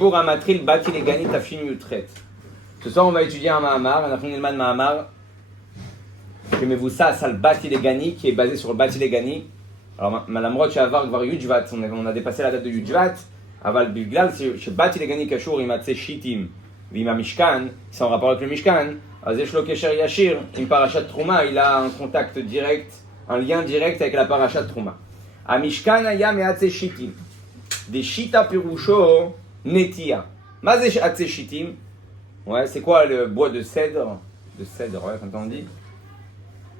Chibur Amatril Bati Legani Tafshin Yutret. Ce soir, on va étudier un Mahamar, un Afnilman Mahamar. Je mets vous ça, le Bati Legani, qui est basé sur le Bati Legani. Alors, Malamrod Shavar Gvar Yudjvat, on a dépassé la date de Yudjvat. Aval Biglal, c'est Bati Legani Kashur, Imatse Shitim, Vima Mishkan, c'est en rapport avec le Mishkan. Azeshlo Kesher Yashir, une parachat Trouma, il a un contact direct, un lien direct avec la parachat Trouma. A Mishkan Aya Meatse Shitim. Des Shita Pirusho Netia. Mazé Atse Shitim. Ouais, c'est quoi le bois de cèdre? De cèdre, ouais, quand on dit.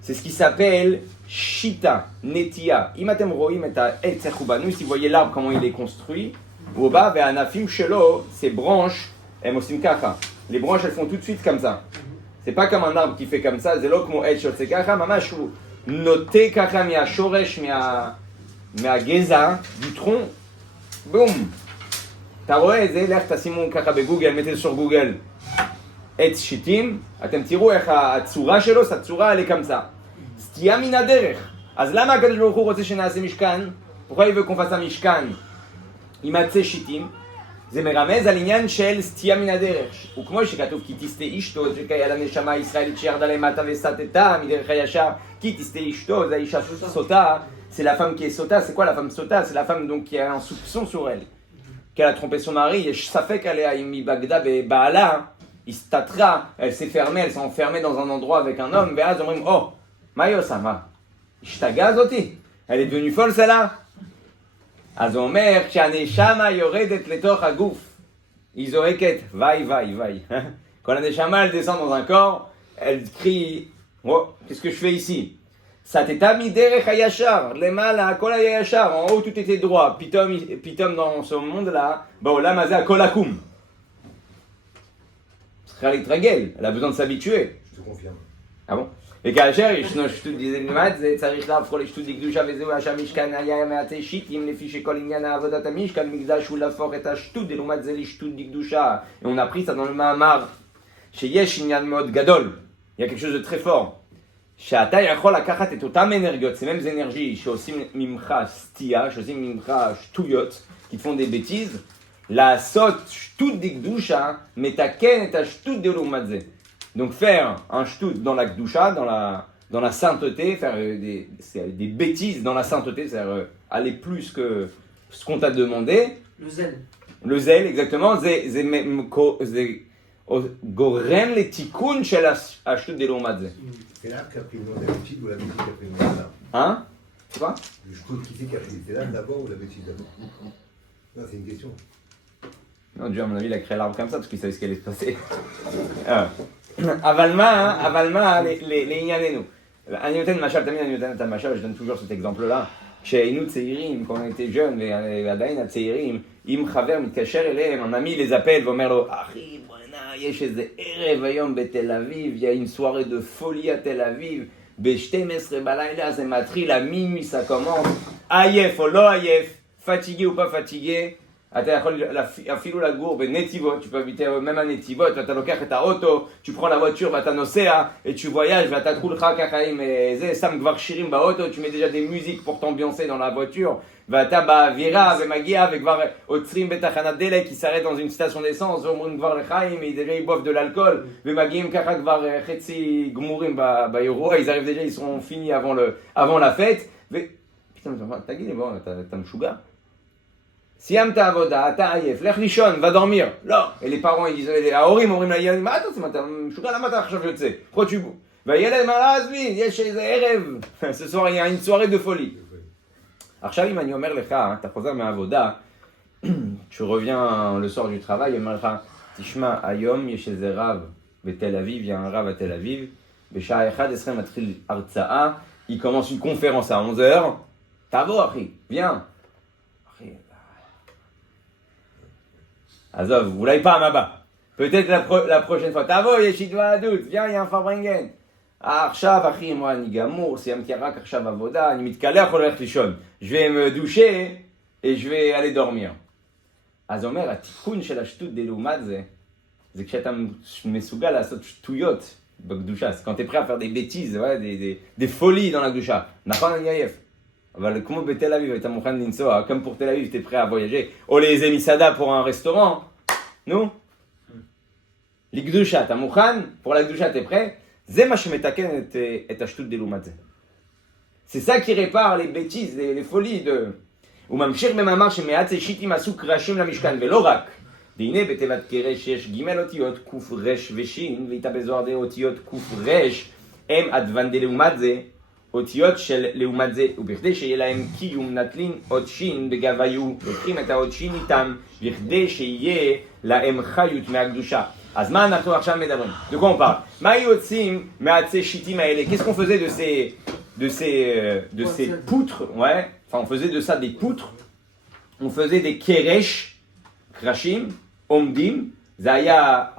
C'est ce qui s'appelle Shita, Netia. Imatem roim et et Tsechoubanu. Si vous voyez l'arbre, comment il est construit. Oba, ve'anafim shelo, ses branches, emosim kacha. Les branches, elles font tout de suite comme ça. C'est pas comme un arbre qui fait comme ça. Zelok mo et shel kacha, mamash noté kacha mia shoresh mia geza du tronc. Boum. T'as רואה, זה לך תשימו ככה בגוגל, mettez sur Google. עץ שיטים, אתם תראו איך הצורה שלו, הצורה elle est comme ça. סטייה מן הדרך. אז למה הקדוש ברוך הוא רוצה שנעשה משכן? pourquoi il veut qu'on fasse un משכן עם עצי שיטים? זה מרמז על עניין של סטייה מן הדרך. וכמו שכתוב כי תסטה אשתו, זה קיים על הנשמה הישראלית שירדה למטה וסטתה מדרך הישר, כי תסטה אשתו, זה האישה סוטה, c'est la femme qui est sota. C'est quoi la femme sota? C'est la femme donc qui a un soupçon sur elle, qu'elle a trompé son mari. Et ça fait qu'elle est à Imi Bagda Baala. Istatra, elle s'est fermée, elle s'est enfermée dans un endroit avec un homme. Veaz omrim, oh, Mayosama, Ishtagazoti, elle est devenue folle celle-là. Azomer, Chaneshama yoredet letoch hagouf. Izoreket, vaille. Quand la Neshama elle descend dans un corps, elle crie, oh, qu'est-ce que je fais ici? Sateta miderech hayashar, lemala kol hayashar, en haut tout était droit. Pitom dans ce monde-là, baolam hazeh akol akum. Elle a besoin de s'habituer. Je te confirme. Ah bon? וכאשר ישנו שטות דילמד, זה צריך להפכו לשטות דקדושה וזהו שהמשכן היה מעטי שיטים לפי שכל עניין עבודת המשכן מקדש הוא להפוך את השטות דילמד זה לשטות דקדושה. Et on a pris ça dans le מאמר שיש עניין מאוד גדול. Il y a quelque chose de très fort. שאתה יכול לקחת את אותם אנרגיות, ces mêmes énergies שעושים ממך סטייה, שעושים ממך שטויות, qui font des bêtises, לעשות שטות דקדושה מתקן את השטות דילמד זה. Donc faire un shtout dans la kdusha, dans la sainteté, faire des bêtises dans la sainteté, c'est-à-dire aller plus que ce qu'on t'a demandé. Le zèle, exactement. זה גורם לתיקון של השטות דלעומת זה. C'est là qu'a pris le nom d'habitude ou la bêtise qu'a pris le nom d'arbre? Hein? C'est quoi? Le shtout qui c'est qui a pris? C'est l'arbre d'abord ou la bêtise d'abord? Non, c'est une question. Non, Dieu, à mon avis, il a créé l'arbre comme ça parce qu'il savait ce qui allait se passer. Avalma, les Inyanenu. אני נותן משל, תמיד אני נותן את המשל, je donne toujours cet exemple-là. כשהיינו צעירים, quand on était jeunes, ועדיין הצעירים, אם חבר מתקשר אליהם, un ami les appelle ואומר לו, אחי, בוא'נה, יש איזה ערב היום בתל אביב, il y a une soirée de folie à תל אביב, ב-12 בלילה, זה מתחיל, à minuit, ça commence, עייף או לא עייף, fatigué ou pas fatigué, אתה יכול אפילו לגור בנתיבות, tu peux habiter même à נתיבות, ואתה לוקח את האוטו, tu prends la voiture ואתה נוסע, et tu voyages, ואתה כולך ככה עם זה, שם כבר שירים באוטו, tu mets déjà des musiques pour t'ambiancer dans la voiture, ואתה באווירה ומגיע וכבר עוצרים בתחנת דלק, qui s'arrête dans une station d'essence, ואומרים כבר לחיים, ils déjà ils boivent de l'alcool, ומגיעים ככה כבר חצי גמורים באירוע, ils arrivent déjà, ils sont finis avant la fête, ופתאום תגיד לי, בוא, אתה משוגע? סיימת עבודה, אתה עייף, לך לישון, va dormir. לא. Et les parents, ils disent, ההורים אומרים לילד, מה אתה עושה? אתה משוגע, למה אתה עכשיו יוצא? pourquoi tu bouges? והילד, מה להזמין? יש איזה ערב. ce soir, il y a une soirée de folie. עכשיו, אם אני אומר לך, אתה חוזר מהעבודה, tu reviens le soir du travail, il אומר לך, תשמע, היום יש איזה רב בתל אביב, il y a un רב à Tel Aviv, בשעה 11 מתחיל הרצאה, il commence une conférence à 11h, תבוא אחי, viens. Azov, vous l'avez pas à Maba. Peut-être la prochaine fois. Tavo, yeshidva adout. Viens, il y a un farbringen. עכשיו, אחי, moi, אני גמור, סיימתי רק עכשיו עבודה, אני מתקלח הולך לישון. Je vais me doucher et je vais aller dormir. אז אומר, התיקון של השטות דלעומת זה, זה כשאתה מסוגל לעשות שטויות בקדושה. C'est quand tu es prêt à faire des bêtises, ouais, des folies dans la קדושה. נכון, אני עייף. אבל כמו בתל אביב, אתה מוכן לנסוע, comme pour תל אביב, tu es prêt à voyager. או לאיזה מסעדה pour un restaurant, Non? L'Ikdusha, t'as mouchan? Pour la Kdusha, t'es prêt? C'est ça qui répare les bêtises, les folies de... וממשיך במאמר שמעט שיטים עשו קרשים למשכן, ולא רק. והנה בתיבת קרש יש ג' אותיות קוף רש ושין, ואיתה בזוהר דה אותיות קוף רש, הם אדוון דלעומת זה, אותיות של לעומת זה, ובכדי שיהיה להם קיום נטלין עוד שין בגביו, לוקחים את העוד שין איתם, בכדי שיהיה להם חיות מהקדושה. אז מה אנחנו עכשיו מדברים? De quoi on parle? מה יוצאים מעצי שיטים האלה? Qu'est-ce qu'on faisait de ces poutres? Ouais. Enfin, on faisait de ça des poutres, on faisait des keresh, krashim, omdim, zaya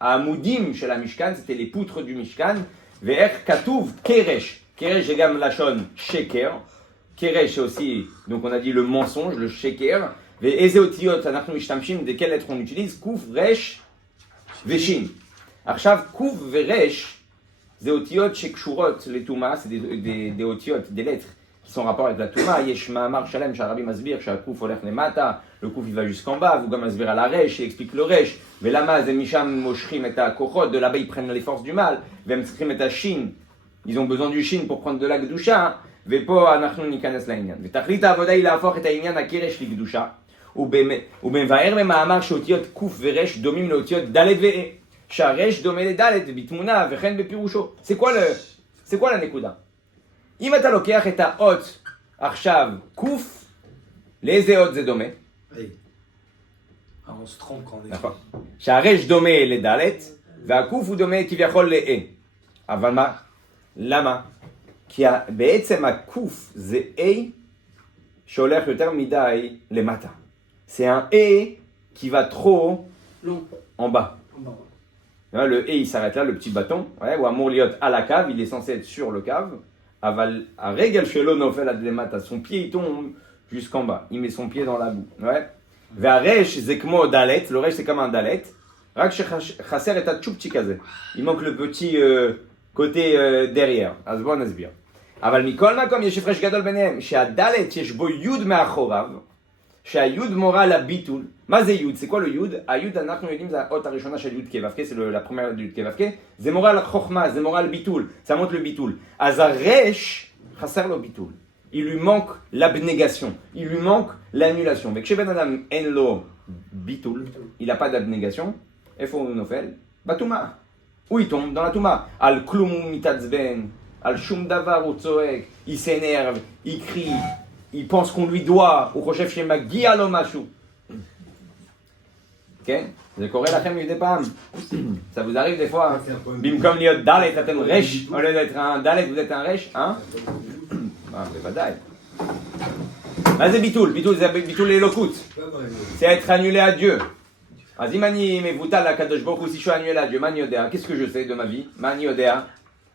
amudim chez la Mishkan, c'était les poutres du Mishkan, ve'er katuv keresh, keresh c'est gam lachon sheker, keresh c'est aussi, donc on a dit le mensonge, le sheker, ve'eze otiyot anachnu mishtamshim, de quelle lettre on utilise, kuf, resh, veshin. Arshav kuf ve'resh, c'est otiyot shekshurot, les tumas, c'est des otiyot, des lettres, qui sont en rapport avec la Touma, Yesh Ma'amar Shalem, Sharabi Masbir, Shakouf Olech Lemata, le Kouf il va jusqu'en bas, Vouga Masbir à la Resh, il explique le Resh, Velama Zemisham Moshrim et Kochot, de là-bas ils prennent les forces du mal, Vemskrim et Shin, ils ont besoin du Shin pour prendre de la Gdusha, Vepo Anachnu Nikanes Lainyan, Vetachlita Avoda il a fort et Aïnyan Akiresh li Gdusha, ובמבאר במאמר שאותיות קוף ורש דומים לאותיות ד' וה' שהרש דומה לד' בתמונה וכן בפירושו. C'est quoi la נקודה? אם אתה לוקח את האות עכשיו קוף, לאיזה אות זה דומה? On se trompe quand on est... נכון. שהרש דומה לדלת, והקוף הוא דומה כביכול לאה. אבל מה? למה? כי בעצם הקוף זה A שהולך יותר מדי למטה. C'est un E qui va trop en bas. Le E il s'arrête là, le petit bâton. Ouais, ou Amour liot à la cave, il est censé être sur le cave. Aval, à Regal Shelo Nofel Adlemata, son pied il tombe jusqu'en bas. Il met son pied dans la boue. Ouais. Ve'aresh zekmo dalet, le resh c'est comme un dalet. Rak chaser et tchupchik kaze. Il manque le petit côté derrière. Azbon asbir. Aval mikol makom yesh fresh gadol benem. She'adalet yesh bo yud me'achorav. She'ayud mora la bitul. Ma ze yud, c'est quoi le yud? Ayud anachnu yodim za ot arishona shel yud kevavke, c'est la première de yud kevavke. Ze mora la chokhma, ze mora le bitul. Ça montre le bitul. Azaresh chaser lo bitul. Il lui manque l'abnégation, il lui manque l'annulation. Mais chez Ben Adam en lo bitul, il n'a pas d'abnégation. Efo nofel, batuma. Où il tombe? Dans la touma. Al klum mitatzben, al shum davar ou tzoek. Il s'énerve, il crie, il pense qu'on lui doit. Ou rochef shema gialo mashu. Ok? Vous avez lachem eu des pam. Ça vous arrive des fois? Bim comme liot dalet, atem resh. Au lieu d'être un dalet, vous êtes un resh, hein? Ah, mais badaï. Mais c'est bitoul, c'est bitoul et lokut. C'est être annulé à Dieu. Azimani, mais vous t'as la kadosh boku, si je suis annulé à Dieu, mani odea, qu'est-ce que je sais de ma vie? Mani odea.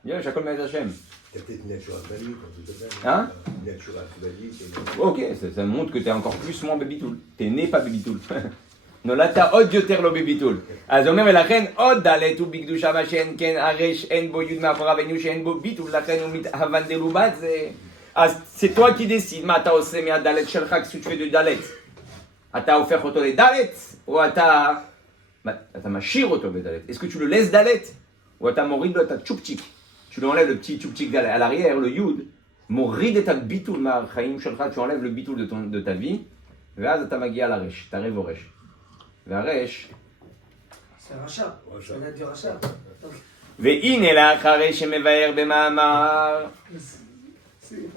Bien, chacun met Hachem. T'as peut-être une nature à Bali, quand tu te fais. Hein? Une nature à Bali. Ok, ça montre que t'es encore plus moins bébitoul. T'es né pas bébitoul. נולדת עוד יותר לא בביטול. אז אומר ולכן עוד דלת הוא בקדושה מה שאין כן הרש אין בו יוד מאחוריו אין יוד שאין בו ביטול לכן הוא מתאבן דלובת זה. אז c'est toi qui décide מה אתה עושה מהדלת שלך כשאתה fais de דלת. אתה הופך אותו לדלת או אתה משאיר אותו בדלת. Est-ce que tu le laisses דלת ou אתה מוריד לו את הצ'ופצ'יק. Tu lui enlèves le petit צ'ופצ'יק à l'arrière, le יוד, מוריד את הביטול מהחיים שלך, tu enlèves le ביטול de ta vie ואז אתה מגיע לרש, אתה רב או רש. והרש זה רשע, זה נדיר רשע. והנה לאחרי שמבאר במאמר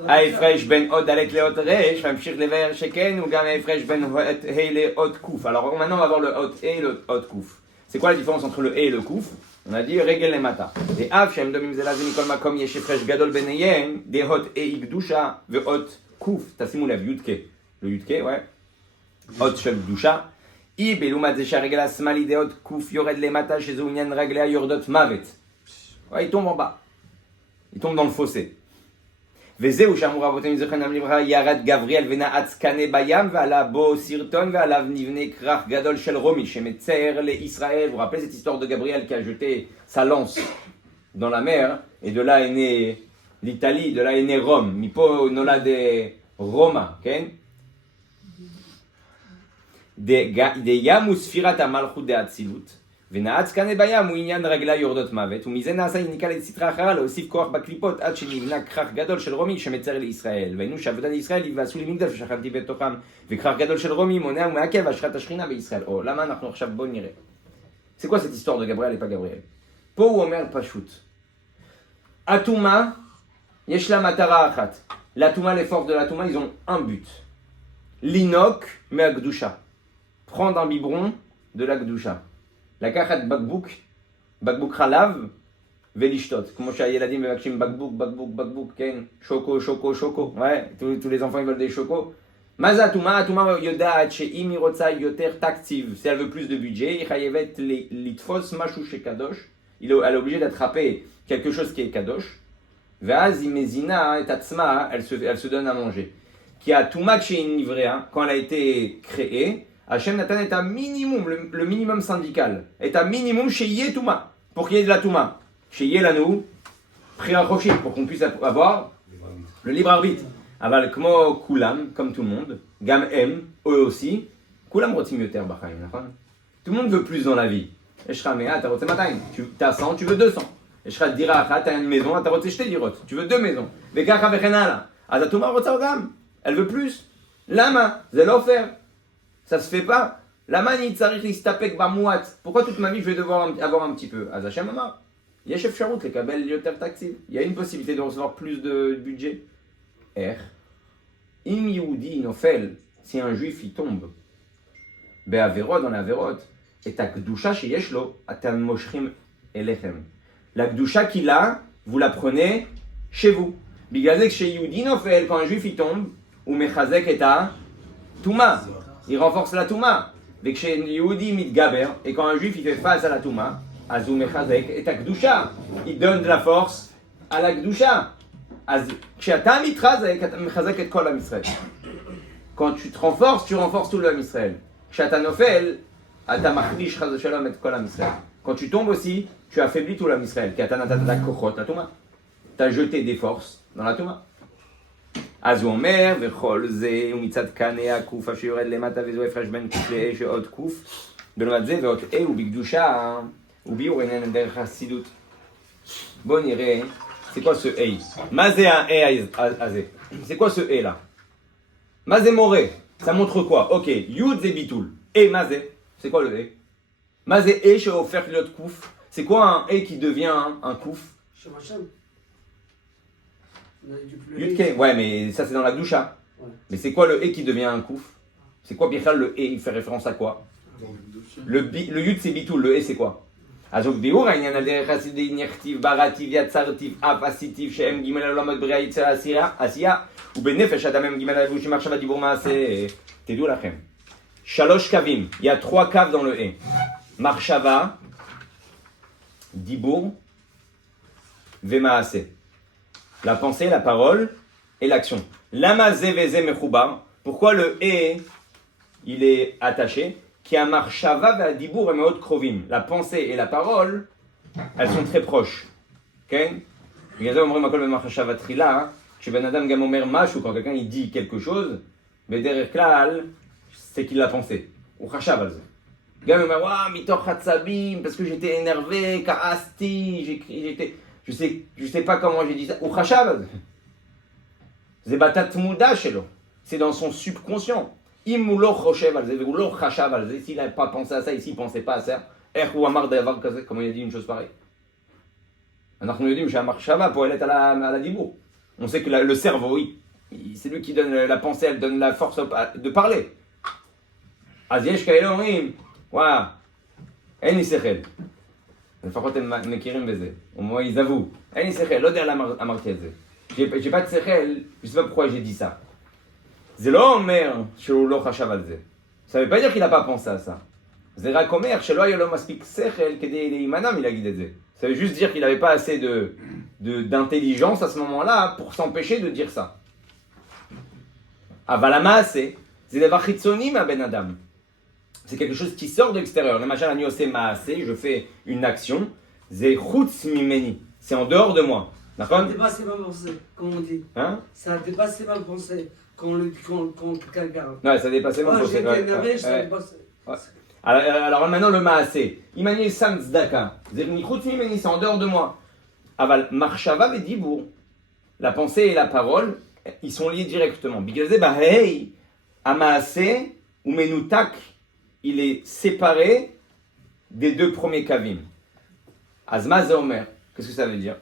ההפרש בין אות דלת לאות רש, ממשיך לבאר שכן הוא גם ההפרש בין אות ה' לאות קוף. Alors maintenant on va voir le אות ה' et le אות קוף. C'est quoi la différence entre le ה' et le קוף? On a dit רגל למטה. ואף שהם דומים זה לזה מכל מקום יש הפרש גדול ביניהם דאות ה' קדושה ואות קוף. תשימו לב יודקה. le יודקה, ouais. אות של קדושה. אי בלעומת זה שהרגל השמאלי דעות קוף יורד למטה שזהו עניין רגליה יורדות מוות. Ouais, il tombe en bas. Il tombe dans le fossé. וזהו שאמרו רבותינו זכרונם לברכה ירד גבריאל ונעץ קנה בים ועלה בו סרטון ועליו נבנה כרך גדול של רומי שמצייר לישראל. Vous vous rappelez cette histoire de Gabriel qui a jeté sa lance dans la mer et de là est née l'Italie, de là est née Rome. מפה נולד רומא, כן? דים וספירת המלכות דאצילות, ונעץ כאן בים הוא עניין רגלי יורדות מוות, ומזה נעשה יניקה לסטרה אחרה להוסיף כוח בקליפות עד שנבנה כרך גדול של רומי שמצר לישראל. והיינו שעבודת ישראל ועשו לי מגדל ושכנתי בתוכם, וכרך גדול של רומי מונע ומעכב השחת השכינה בישראל. או למה אנחנו עכשיו, בואו נראה. C'est quoi cette histoire de Gabriel et pas Gabriel? פה הוא אומר פשוט. הטומאה, יש לה מטרה אחת. l'atouma, les forces de l'atouma, ils ont un but. L'inok מהקדושה. prendre un biberon de la קדושה. לקחת בקבוק חלב ולשתות. כמו שהילדים מבקשים בקבוק, כן, שוקו. Ouais, tous les enfants ils veulent des chocos. מה זה הטומאה? הטומאה יודעת שאם היא רוצה יותר תקציב, si elle veut plus de budget, היא חייבת לתפוס משהו שקדוש. Elle est obligée d'attraper quelque chose qui est קדוש. ואז היא מזינה את עצמה, elle se donne à manger. כי הטומאה כשהיא נבראה, quand elle a été créée, Hachem נתן את המינימום, le minimum syndical, את המינימום שיהיה טומאה, pour qu'il y ait de la טומאה. שיהיה לנו בחירה חופשית, pour qu'on puisse avoir le libre arbitre. אבל כמו כולם, comme tout le monde, גם הם, eux aussi, כולם רוצים יותר בחיים, נכון? Tout le monde veut plus dans la vie. יש לך 100, אתה רוצה 200, t'as 100, tu veux 200. יש לך דירה אחת, t'as une maison, אתה רוצה 2 דירות, tu veux 2 maisons. וככה וכן הלאה. אז הטומאה רוצה גם, elle veut plus. למה? זה לא פייר. Ça se fait pas. למה אני צריך להסתפק במועט? Pourquoi toute ma vie je vais devoir avoir un petit peu? אז השם אמר, יש אפשרות לקבל יותר תקציב. Il y a une possibilité de recevoir plus de budget. איך? אם יהודי נופל, si un juif il tombe, בעבירות, dans העבירות, את הקדושה שיש לו, אתם מושכים אליכם. La קדושה qu'il a, vous la prenez chez vous. בגלל זה כשיהודי נופל, quand un juif il tombe, הוא מחזק את הטומאה. Il renforce la טומאה. וכשיהודי מתגבר, et quand un juif il fait face à la טומאה, אז הוא מחזק את הקדושה. Il donne de la force à la קדושה. אז כשאתה מתחזק, אתה מחזק את כל עם ישראל. Quand tu te renforces, tu renforces tout le עם ישראל. כשאתה נופל, אתה מחליש חס ושלום את כל עם ישראל. Quand tu tombes aussi, tu affaiblis tout l'homme Israël. כי אתה נתת את הכוחות לטומאה. אתה jeté des forces dans la טומאה. אז הוא אומר, וכל זה, ומצד קנה הקוף, אשר יורד למטה, וזו הפרש בין קוף ל-A שעוד קוף, בלעומת זה, ועוד A הוא בקדושה, וביאור איננו דרך החסידות. בואו נראה, c'est quoi ce A? מה זה ה-A הזה? c'est quoi ce A là? מה זה מורה? ça montre quoi? ok, יוד זה ביטול. A, מה זה? c'est quoi le A? מה זה A שהופך להיות קוף? c'est quoi un A qui devient un קוף? Shem Hashem. On a dit plus Yudke, ouais, mais ça c'est dans la Gdusha. Ouais. Mais c'est quoi le E qui devient un kouf? C'est quoi Bichal le E? Il fait référence à quoi? Le Yud c'est Bitoul, le E c'est quoi? Azov Biur, העניין על דרך חסידי נכתיב, בראתיו, יצרתיו, אף עשיתיו, שהם ג' העולמות בריאה יצר עשייה, ובנפש אדם הם ג' הלבושים מחשבה דיבור מעשה. תדעו לכם, 3 קווים, il y a 3 caves dans le E. מחשבה, דיבור ומעשה. La pensée, la parole et l'action. Lama ze veze mechoubar. Pourquoi le E, il est attaché? Qui a marshava va dibour et meot krovim. La pensée et la parole, elles sont très proches. Ok? בגלל זה אומרים הכל במחשבה תחילה, כשבן אדם גם אומר משהו, quand quelqu'un il dit quelque chose, בדרך כלל, c'est qu'il l'a pensé. הוא חשב על זה. גם הוא אומר, וואו, מתוך עצבים, parce que j'étais énervé, כעסתי, j'étais... Je sais pas comment j'ai dit ça. Ou chashav. C'est batat mouda shelo. C'est dans son subconscient. Imulo choshev al ze, ou lo chashav al ze. S'il n'a pas pensé à ça, ici il pensait pas à ça. Ou amar d'avoir comment il a dit une chose pareille. אנחנו יודעים שהמחשבה פועלת על הדיבור. On sait que le cerveau, c'est lui qui donne la pensée, elle donne la force de parler. אז יש כאלה אומרים, וואו, אין לי שכל. לפחות הם מכירים בזה, או יזהבו. אין לי שכל, לא יודע למה אמרתי את זה. j'ai pas de שכל, je sais pas pourquoi j'ai dit ça. זה לא אומר שהוא לא חשב על זה. ça veut pas dire qu'il a pas pensé à ça. זה רק אומר שלא היה לו מספיק שכל כדי להימנע מלהגיד את זה. ça veut juste dire qu'il n'avait pas assez d'intelligence à ce moment-là pour s'empêcher de dire ça. אבל המעשה זה דבר חיצוני מהבן אדם. C'est quelque chose qui sort de l'extérieur. Le machin, אני עושה מעשה, je fais une action. זה חוץ ממני. C'est en dehors de moi. Ça D'accord? a dépassé ma pensée, comme on dit. Hein? Ça a dépassé ma pensée. quand quelqu'un garde. Non, ça dépassait mon Ah, procès. j'étais énervé, je savais pas. Ouais. Alors maintenant le maasé. Imani sam tzedaka. C'est en dehors de moi. Aval marshava vedibour. La pensée et la parole, ils sont liés directement. Bigazé bahei amaasé ou menutak. Il est séparé des deux premiers kavim. Azma zeomer. Qu'est-ce que ça veut dire?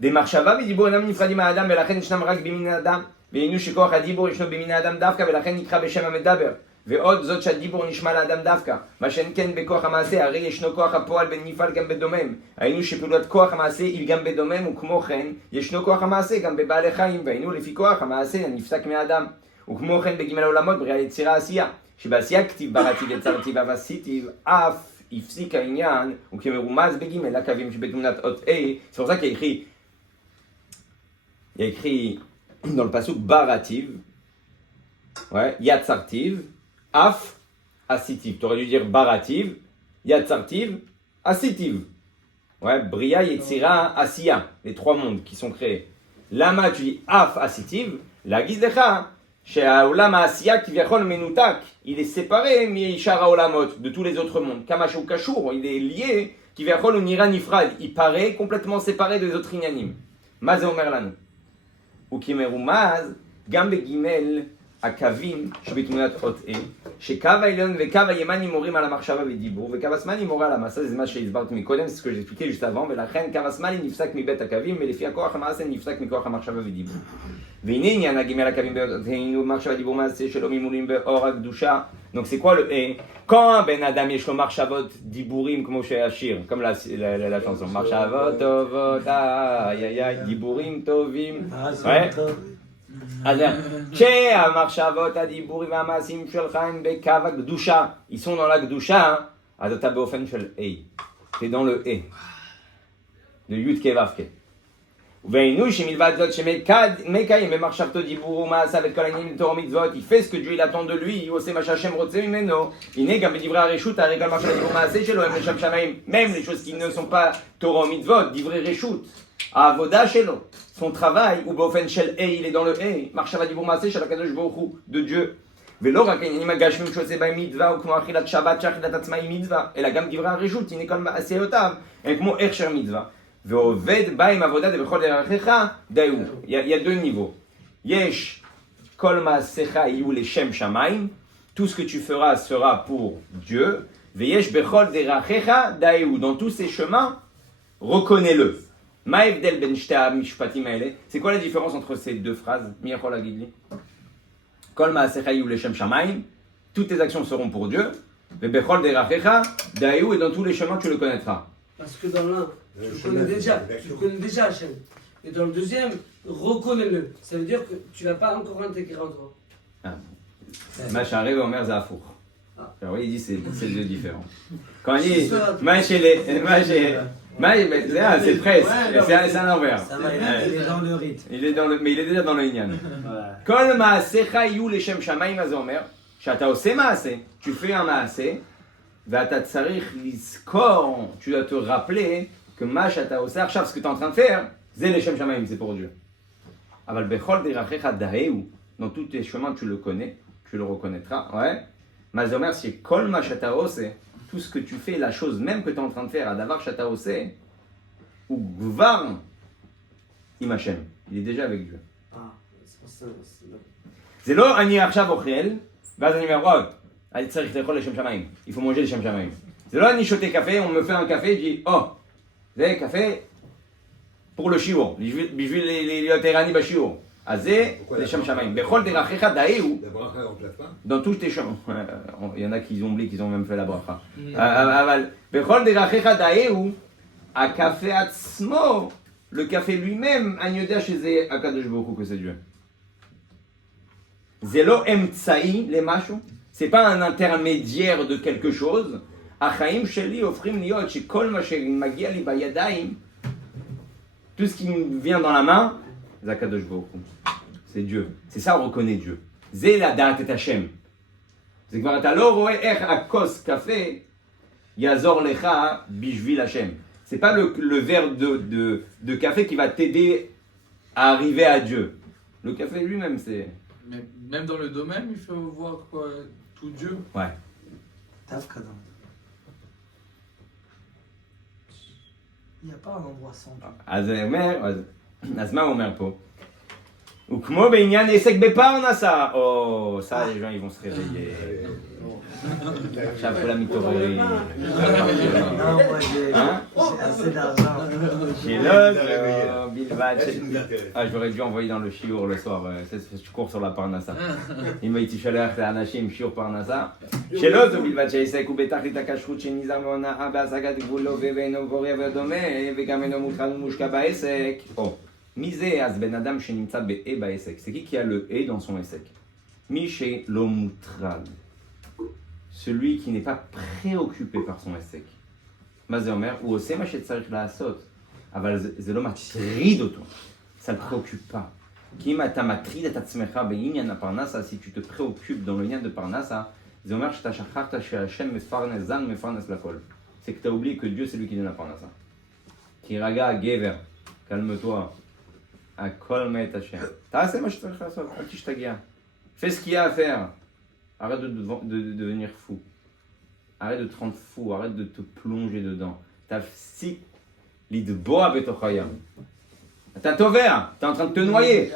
Des marshava vedibour enam nifradim ha'adam velachen yishnam rak bimin ha'adam ve'inu shekoach hadibour yishno bimin ha'adam davka velachen nikra beshem ha'medaber. ועוד זאת שהדיבור נשמע לאדם דווקא, מה שאין כן בכוח המעשה, הרי ישנו כוח הפועל ונפעל גם בדומם. היינו שפעולת כוח המעשה היא גם בדומם, וכמו כן, ישנו כוח המעשה גם בבעלי חיים, והיינו לפי כוח המעשה הנפסק מהאדם. וכמו כן בג' העולמות, בריאה יצירה עשייה, שבעשייה כתיב בראתי ויצרתי ועשיתי, אף הפסיק העניין, וכמרומז בג' הקווים שבתמונת אות A, c'est pour ça qu'il y a écrit dans le pasuk barativ, ouais, yatzartiv, Af, asitiv. Tu aurais dû dire barativ, yatzartiv, asitiv. Ouais, bria, yetzira, asiya. Les trois mondes qui sont créés. Lama, tu dis af, asitiv. La gizdecha, she'aolam asiya kivyachol menutak. Il est séparé, mi'ishara olamot, de tous les autres mondes. Kamashu kashur, il est lié, kivyachol unira nifrad. Il paraît complètement séparé des autres inyanim. Maze omer lanu. Ukimerumaz, gambe gimel, הקווים שבתמונת אות A, שקו העליון וקו הימני מורים על המחשבה ודיבור, וקו השמאלי מורה על המעשה, זה מה שהסברתי מקודם, זה ce que j'expliquais juste avant, ולכן קו השמאלי נפסק מבית הקווים, ולפי הכוח המעשה נפסק מכוח המחשבה ודיבור. והנה עניין הגימל הקווים באות היינו מחשבה דיבור מעשה שלא ממולים באור הקדושה. Donc c'est quoi le A? Quand un ben adam יש לו מחשבות דיבורים כמו שהשיר, comme la chanson, מחשבות טובות, איי איי איי, דיבורים טובים. Ouais. אז כשהמחשבות, הדיבורים והמעשים שלך הם בקו הקדושה, ils sont dans la קדושה, אז אתה באופן של A. t'es dans le A. de י' כו' והיינו שמלבד זאת שמקיים במחשבתו דיבור ומעשה ואת כל העניינים לתורה ומצוות, il fait ce que Dieu il attend de lui, il עושה מה שהשם רוצה ממנו. הנה גם בדברי הרשות, הרי גם מה של הדיבור ומעשה שלו הם לשם שמיים, même les choses qui ne sont pas תורה ומצוות, דברי רשות, העבודה שלו. Son travail, ou באופן של A, il est dans le A, מחשבה דיבור מעשה של הקדוש ברוך הוא, de Dieu. ולא רק העניינים הגשמים שעושה בהם מצווה, או כמו אכילת שבת שאכילת עצמה היא מצווה, אלא גם דברי הרשות, הנה כל מעשיותיו, הם כמו הכשר מצווה. ועובד בא עם עבודה ובכל דרכיך, דאו. Il y a deux niveaux. יש כל מעשיך יהיו לשם שמיים, tout ce que tu feras sera pour Dieu, ויש בכל דרכיך, דאו. Dans tous ces chemins, reconnais-le. מה ההבדל בין שתי המשפטים האלה? C'est quoi la différence entre ces deux phrases? מי יכול להגיד לי? כל מעשיך יהיו לשם שמיים, toutes tes actions seront pour Dieu, ובכל דרכיך, דאו, et dans tous les chemins tu le connaîtras. Parce que dans l'un, tu connais déjà Hachem. Et dans le deuxième, reconnais-le. Ça veut dire que tu l'as pas encore intégré en toi. מה שהרי ואומר זה הפוך. Alors il dit c'est deux différents. Quand il dit, c'est presque, c'est à l'envers. Il est dans le rythme. Mais il est déjà dans le עניין. כל מעשיך יהיו לשם שמיים, מה זה אומר? שאתה עושה מעשה, tu fais un מעשה, ואתה צריך לזכור, tu dois te rappeler que מה שאתה עושה עכשיו, ce que tu es en train de faire, זה לשם שמיים, c'est pour Dieu. אבל בכל דרכיך דאהו, dans tous tes chemins tu le connais, tu le reconnaîtras, ouais. מה זה אומר? שכל מה שאתה עושה, tout ce que tu fais, la chose même que tu es en train de faire, הדבר שאתה עושה, הוא כבר עם השם, il est déjà avec Dieu. זה לא אני עכשיו אוכל, ואז אני אומר, עוד, אני צריך לאכול לשם שמיים, il faut manger לשם שמיים. זה לא אני שותה קפה, on me fait un café, je dis, oh, זה קפה pour le שיעור, בשביל להיות ערני בשיעור. אז זה לשם שמיים. בכל דרכיך דאהו, dans tous tes chemins. Il y en a qui ont oublié qu'ils ont même fait la bracha. אבל בכל דרכיך דאהו, הקפה עצמו, le café lui-même, אני יודע שזה הקדוש ברוך הוא, que c'est Dieu. זה לא אמצעי למשהו, c'est pas un intermédiaire de quelque chose. החיים שלי הופכים להיות שכל מה שמגיע לי בידיים, tout ce qui me vient dans la main, זה הקדוש ברוך הוא. C'est Dieu. C'est ça, on reconnaît Dieu. זה לדעת את השם. זה כבר אתה לא רואה איך הכוס קפה יעזור לך בשביל השם. C'est pas le verre de café qui va t'aider à arriver à Dieu. Le café lui-même, c'est... Mais même dans le domaine, il faut voir quoi, tout Dieu. Ouais. דווקא גם. Il n'y a pas un endroit sans Dieu. אז מה הוא אומר פה? וכמו בעניין עסק בפרנסה. או, ça, les gens, ils vont se réveiller. עכשיו כולם מתעוררים. Non, moi j'ai assez d'argent. שאלות, בלבד. j'aurais dû envoyer dans le שיעור le soir, je cours sur la פרנסה. אם הייתי שולח לאנשים שיעור פרנסה. שאלות ובלבד שהעסק הוא בתכלית הכשרות שנזהר מהונאה בהשגת גבולו ואינו גורע ודומה וגם אינו מוטרד ומושקע בעסק. מי זה אז בן אדם שנמצא באה בעסק? C'est qui a le et dans son עסק? מי שלא מוטרד. Celui qui n'est pas préoccupé par son עסק. מה זה אומר? הוא עושה מה שצריך לעשות, אבל זה לא מטריד אותו. Ça ne le préoccupe pas. כי אם אתה מטריד את עצמך בעניין הפרנסה, si tu te préoccupes dans le lien de פרנסה, זה אומר שאתה שכחת שהשם מפרנס זן מפרנס לכל. C'est que tu as oublié que Dieu c'est lui qui donne la פרנסה. תירגע גבר, calme-toi. הכל מת השם. תעשה מה שצריך לעשות, אל תשתגע. Fais ce qu'il y a à faire. Arrête de devenir fou. Arrête de te rendre fou, arrête de te plonger dedans. תפסיק לתבוע בתוך הים. אתה טובע, אתה en train de te noyer.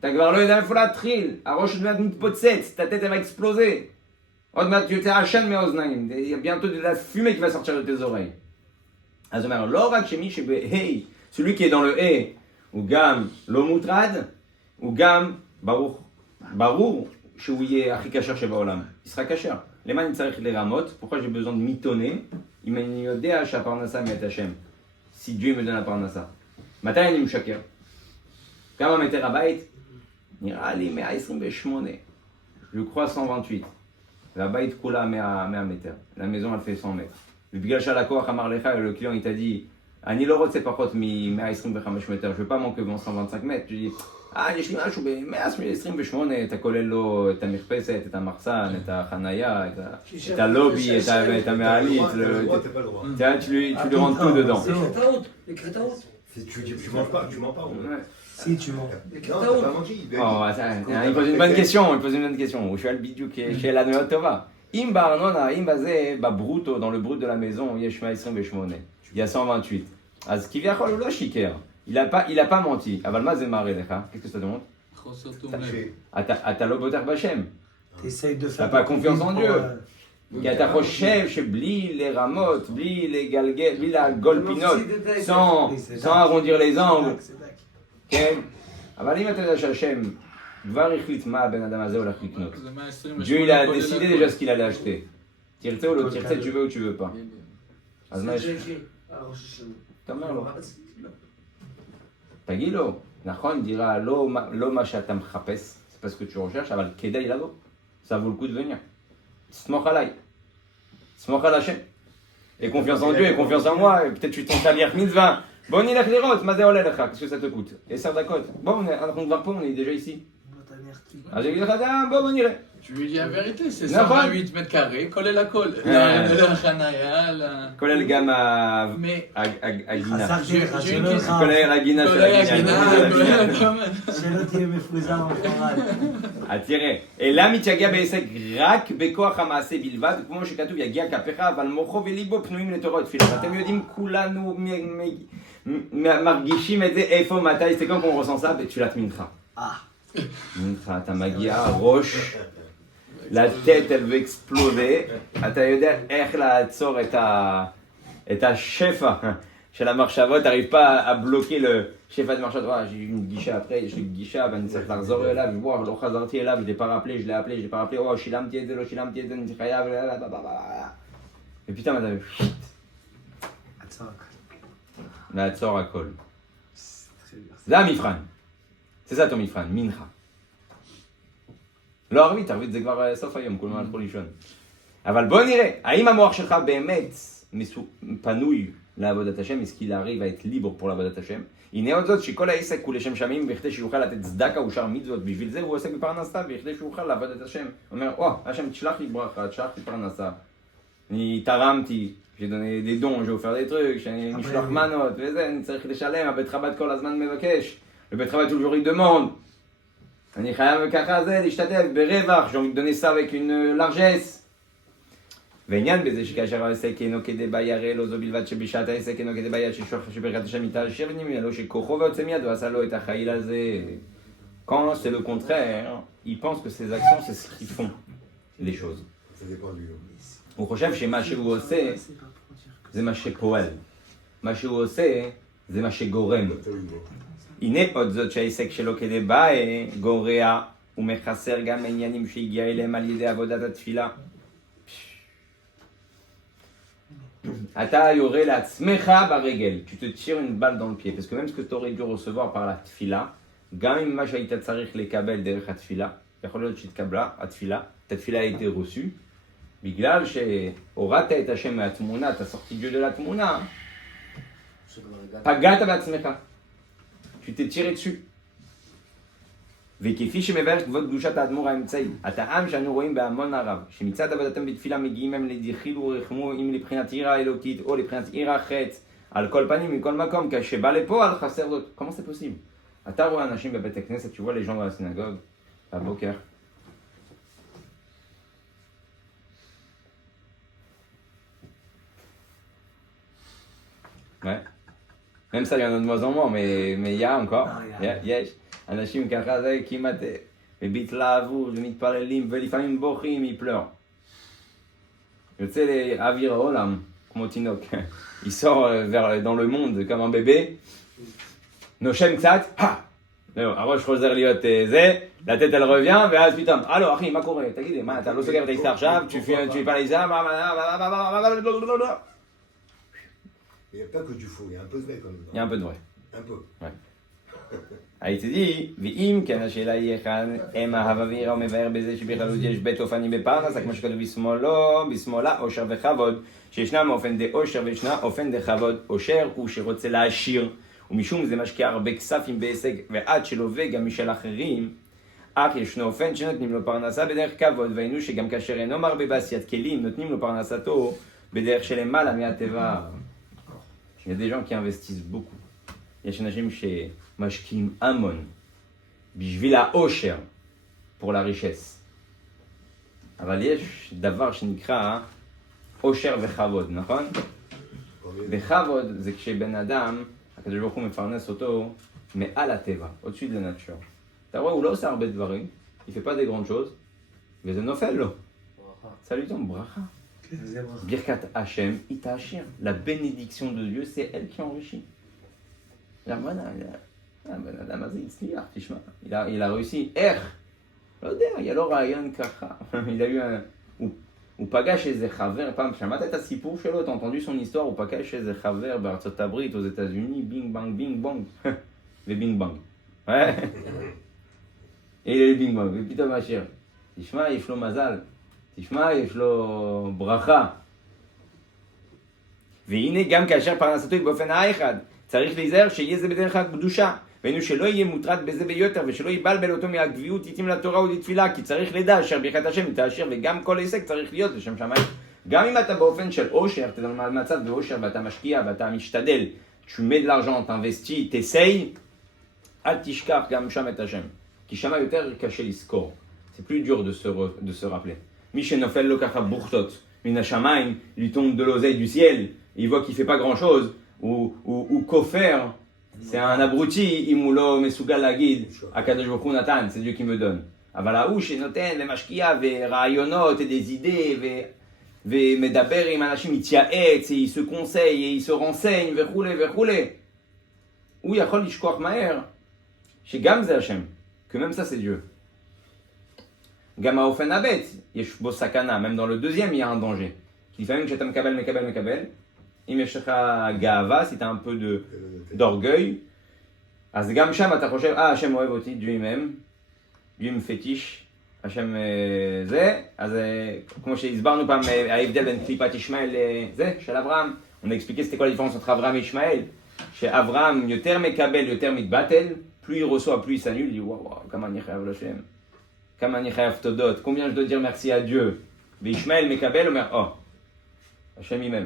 אתה כבר לא יודע איפה להתחיל. הראש עוד מעט מתפוצץ, ta tête elle va exploser. עוד מעט יוצא עשן מהאוזניים. Il y a bientôt de la fumée qui va sortir de tes oreilles. אז הוא אומר, לא רק שמי שבהי, celui qui est dans le ה' הוא גם לא מוטרד, הוא גם ברור שהוא יהיה הכי קשר שבעולם. il sera קשר. למה אני צריך לרמות? pourquoi j'ai besoin de mitonner? אם אני יודע שהפרנסה מאת השם. si Dieu me donne la פרנסה. מתי אני משקר? כמה מטר הבית? נראה לי 128. je crois 128. והבית כולה 100 מטר. la maison elle fait 100 mètres. ובגלל שהלקוח אמר לך, le client il t'a dit אני לא רוצה פחות מ-125 מטר, je veux pas manquer bon 125 mètres. tu dis, יש לי משהו ב-128, אתה כולל לו את המרפסת, את המחסן, את החנייה, את הלובי, את המעלית, tu lui rentres tout dedans. Les crétaotes. Tu mens pas. Si tu mens. Non, t'as pas menti. il pose une bonne question, הוא שואל בדיוק שאלה מאוד טובה. אם בארנונה, אם בזה, בברוטו, dans le brut de la maison, יש 128. Il y a 128. אז כביכול הוא לא שיקר. Il a pas menti. אבל מה זה מראה לך? Qu'est-ce que ça demande? חוסר תום לב. אתה לא בוטח בשם. T'essayes de T'as faire. pas confiance en Dieu. כי אתה חושב שבלי לרמות, בלי לגלגל, בלי לעגול פינות, sans arrondir les angles, כן? אבל אם אתה יודע שהשם כבר החליט מה הבן אדם הזה הולך לקנות. זה 128. Dieu il a décidé déjà ce qu'il allait acheter. תרצה או לא תרצה, tu veux ou tu veux pas. אז מה יש? אתה אומר לו. תגיד לו, נכון, דירה לא מה שאתה מחפש, c'est pas ce que tu recherches, אבל כדאי לבוא. Ça vaut le coup de venir. סמוך עליי. סמוך על השם. Et confiance en Dieu, et confiance en moi, et peut-être tu t'en talières mitzvah. בוא נלך לראות, מה זה עולה לך? qu'est-ce que ça te coûte? 10 דקות. בוא, אנחנו כבר פה, on est déjà ici. אז אני אגיד לך, בוא נראה. Tu lui dis la vérité, c'est 128 mètres carrés, כולל הכל. לחנייה, כולל גם הגינה. כולל הגינה של הגינה. שלא תהיה מפוזר בפרד. תראה, אלא מתייגע בעסק רק בכוח המעשה בלבד, כמו שכתוב, יגיע כפיך, אבל מוחו וליבו פנויים לתורה ותפילה. אתם יודעים, כולנו מרגישים את זה, איפה, מתי, c'est comme qu'on ressent ça בתפילת מנחה. מנחה, אתה מגיע, ראש, la tête elle veut exploser, אתה יודע איך לעצור את השפע של המחשבות, t'arrives pas à bloquer le שפע de מחשבות, j'ai eu une גישה après, יש לי גישה ואני צריך לחזור אליו, וואו, לא חזרתי אליו, je l'ai pas rappelé, je l'ai appelé, וואו, שילמתי את זה, לא שילמתי את זה, אני חייב, ופתאום אתה לעצור הכל. זה המבחן. c'est ça ton מבחן, מנחה. לא ערבית זה כבר סוף היום, כולם הלכו לישון. אבל בוא נראה, האם המוח שלך באמת פנוי לעבודת השם, est-ce qu'il arrive à être libre pour לעבודת השם? הנה עוד זאת שכל העסק הוא לשם שמיים, בכדי שיוכל לתת צדקה ושאר מצוות, בשביל זה הוא עוסק בפרנסה, בכדי שיוכל לעבוד את השם. הוא אומר, השם תשלח לי ברכה, תשלח לי פרנסה. אני תרמתי, j'ai donné des dons, j'ai offert des trucs, j'ai משלוח מנות, וזה, אני צריך לשלם, הבית חב"ד כל הזמן מבקש, le בית חב"ד toujours il demande. אני חייב ככה זה להשתתף ברווח, j'ai envie de donner ça avec une largesse. ועניין בזה שכאשר העסק אינו כדי בירא לא זו בלבד שבשעת העסק אינו כדי ביד שברכת השם יתעשר ונמלא שכוחו ויוצא מיד ועשה לו את החיל הזה. Quand c'est le contraire, ils pensent que ses actions c'est ce qui font les choses. Ça dépend du הוא חושב שמה שהוא עושה זה מה שפועל. מה שהוא עושה זה מה שגורם. הנה עוד זאת שהעסק שלו כדי באי גורע ומחסר גם העניינים שהגיע אליהם על ידי עבודת התפילה. אתה יורה לעצמך ברגל, tu te tires une balle dans le pied, parce que même ce que tu aurais dû recevoir par la תפילה, גם אם מה שהיית צריך לקבל דרך התפילה, יכול להיות שהתקבלה התפילה, את התפילה הייתה reçue, בגלל שהורדת את השם מהתמונה, אתה sorti Dieu de la תמונה, פגעת בעצמך, tu t'es tiré dessus. וכפי שמבאר כבוד קדושת האדמו"ר האמצעי, הטעם שאנו רואים בהמון הרב, שמצד עבודתם בתפילה מגיעים הם לדחיל ורחמו אם לבחינת עירה האלוקית או לבחינת עירה חץ, על כל פנים מכל מקום, כשבא לפועל חסר זאת. comment c'est possible? אתה רואה אנשים בבית הכנסת, tu vois les gens dans la synagogue, בבוקר, ouais. Même ça, il y en a de moins en moins, mais il y a encore. יש. אנשים ככה זה כמעט בהתלהבות ומתפללים ולפעמים בוכים, יפלור. יוצא לאוויר העולם, כמו תינוק. Il sort dans le monde comme un bébé, נושם קצת, הראש חוזר להיות זה, לתת על רביין, ואז פתאום, הלו אחי, מה קורה? תגידי, מה, אתה לא סוגר את העסקה עכשיו? tu fais pas les armes? Il n'y a pas que du faux, il y a un peu de vrai quand même. Il y a un peu de vrai. Un peu. Ouais. הייתי די, ואם כן השאלה היא היכן אם אהבה ויראה ומבאר בזה שבכללות יש בית אופנים בפרנסה, כמו שכתוב בשמאלה עושר וכבוד, שישנם אופן דאושר וישנה אופן דכבוד. עושר הוא שרוצה להעשיר, ומשום זה משקיע הרבה כספים בהישג, ועד שלווה גם משל אחרים, אך ישנו אופן שנותנים לו פרנסה בדרך כבוד, והיינו שגם כאשר אינו מרבה בעשיית כלים, נותנים לו פרנסתו בדרך שלמעלה מהטבע. Il y a des gens qui investissent beaucoup. יש אנשים משקיעים המון בשביל האושר, pour la richesse. אבל יש דבר שנקרא אושר וכבוד, נכון? בכבוד זה כשבן אדם, הקדוש ברוך הוא מפרנס אותו מעל הטבע, au-dessus de la nature. אתה רואה, הוא לא עושה הרבה דברים, il fait pas des grandes choses, וזה נופל לו. ça lui tombe ברכה. ברכת השם היא תעשיר. La bénédiction de Dieu, c'est elle qui enrichit. הבן אדם הזה הצליח, תשמע, il a réussi. איך? לא יודע, היה לו רעיון ככה. הוא פגש איזה חבר פעם, שמעת את הסיפור שלו, אתה entendu son histoire, הוא פגש איזה חבר בארצות הברית, aux États-Unis, בינג בנג, בינג בונג, ובינג בנג. אלה בינג בנג, ופתאום השיר. תשמע, יש לו מזל. תשמע, יש לו ברכה. והנה גם כאשר פרנסתו היא באופן האחד, צריך להיזהר שיהיה זה בדרך הקדושה, והיינו שלא יהיה מוטרד בזה ביותר, ושלא יבלבל אותו מהגביעות יתאים לתורה ולתפילה, כי צריך לדע אשר ברכת השם תאשר, וגם כל עסק צריך להיות לשם שמיים. גם אם אתה באופן של עושר, אתה במצב בעושר ואתה משקיע ואתה משתדל, tu mets de l'argent, t'investis, t'essayes, אל תשכח גם שם את השם. כי שם יותר קשה לזכור. C'est plus dur de se rappeler. מי שנופל לו ככה בוכתות מן השמיים, lui tombe de l'oseille du ciel, il voit qu'il fait pas grand chose, ou כופר, c'est un abruti, אם הוא לא מסוגל להגיד, הקדוש ברוך הוא נתן, c'est Dieu qui me donne. אבל ההוא שנותן ומשקיע ורעיונות des idées, ומדבר עם אנשים, מתייעץ, il se conseille, il se renseigne, וכולי, הוא יכול לשכוח מהר, שגם זה השם, que même ça c'est Dieu. גם האופן הבית, יש בו סכנה, même dans le deuxième, il y a un danger. כי לפעמים כשאתה מקבל, אם יש לך גאווה, si tu as un peu d'orgueil, אז גם שם אתה חושב, השם אוהב אותי, Dieu m'aime, Dieu me fétiche, השם זה, אז כמו שהסברנו פעם, ההבדל בין קליפת ישמעאל זה, של אברהם, on a expliqué c'était quoi la différence entre Abraham et Ishmaël, שאברהם יותר מקבל, יותר מתבטל, plus il reçoit, plus il s'annule, il dit וואו, כמה אני חייב לשם. כמה אני חייב תודות, combien je dois dire merci à Dieu. וישמעאל מקבל, אומר, השם ימם,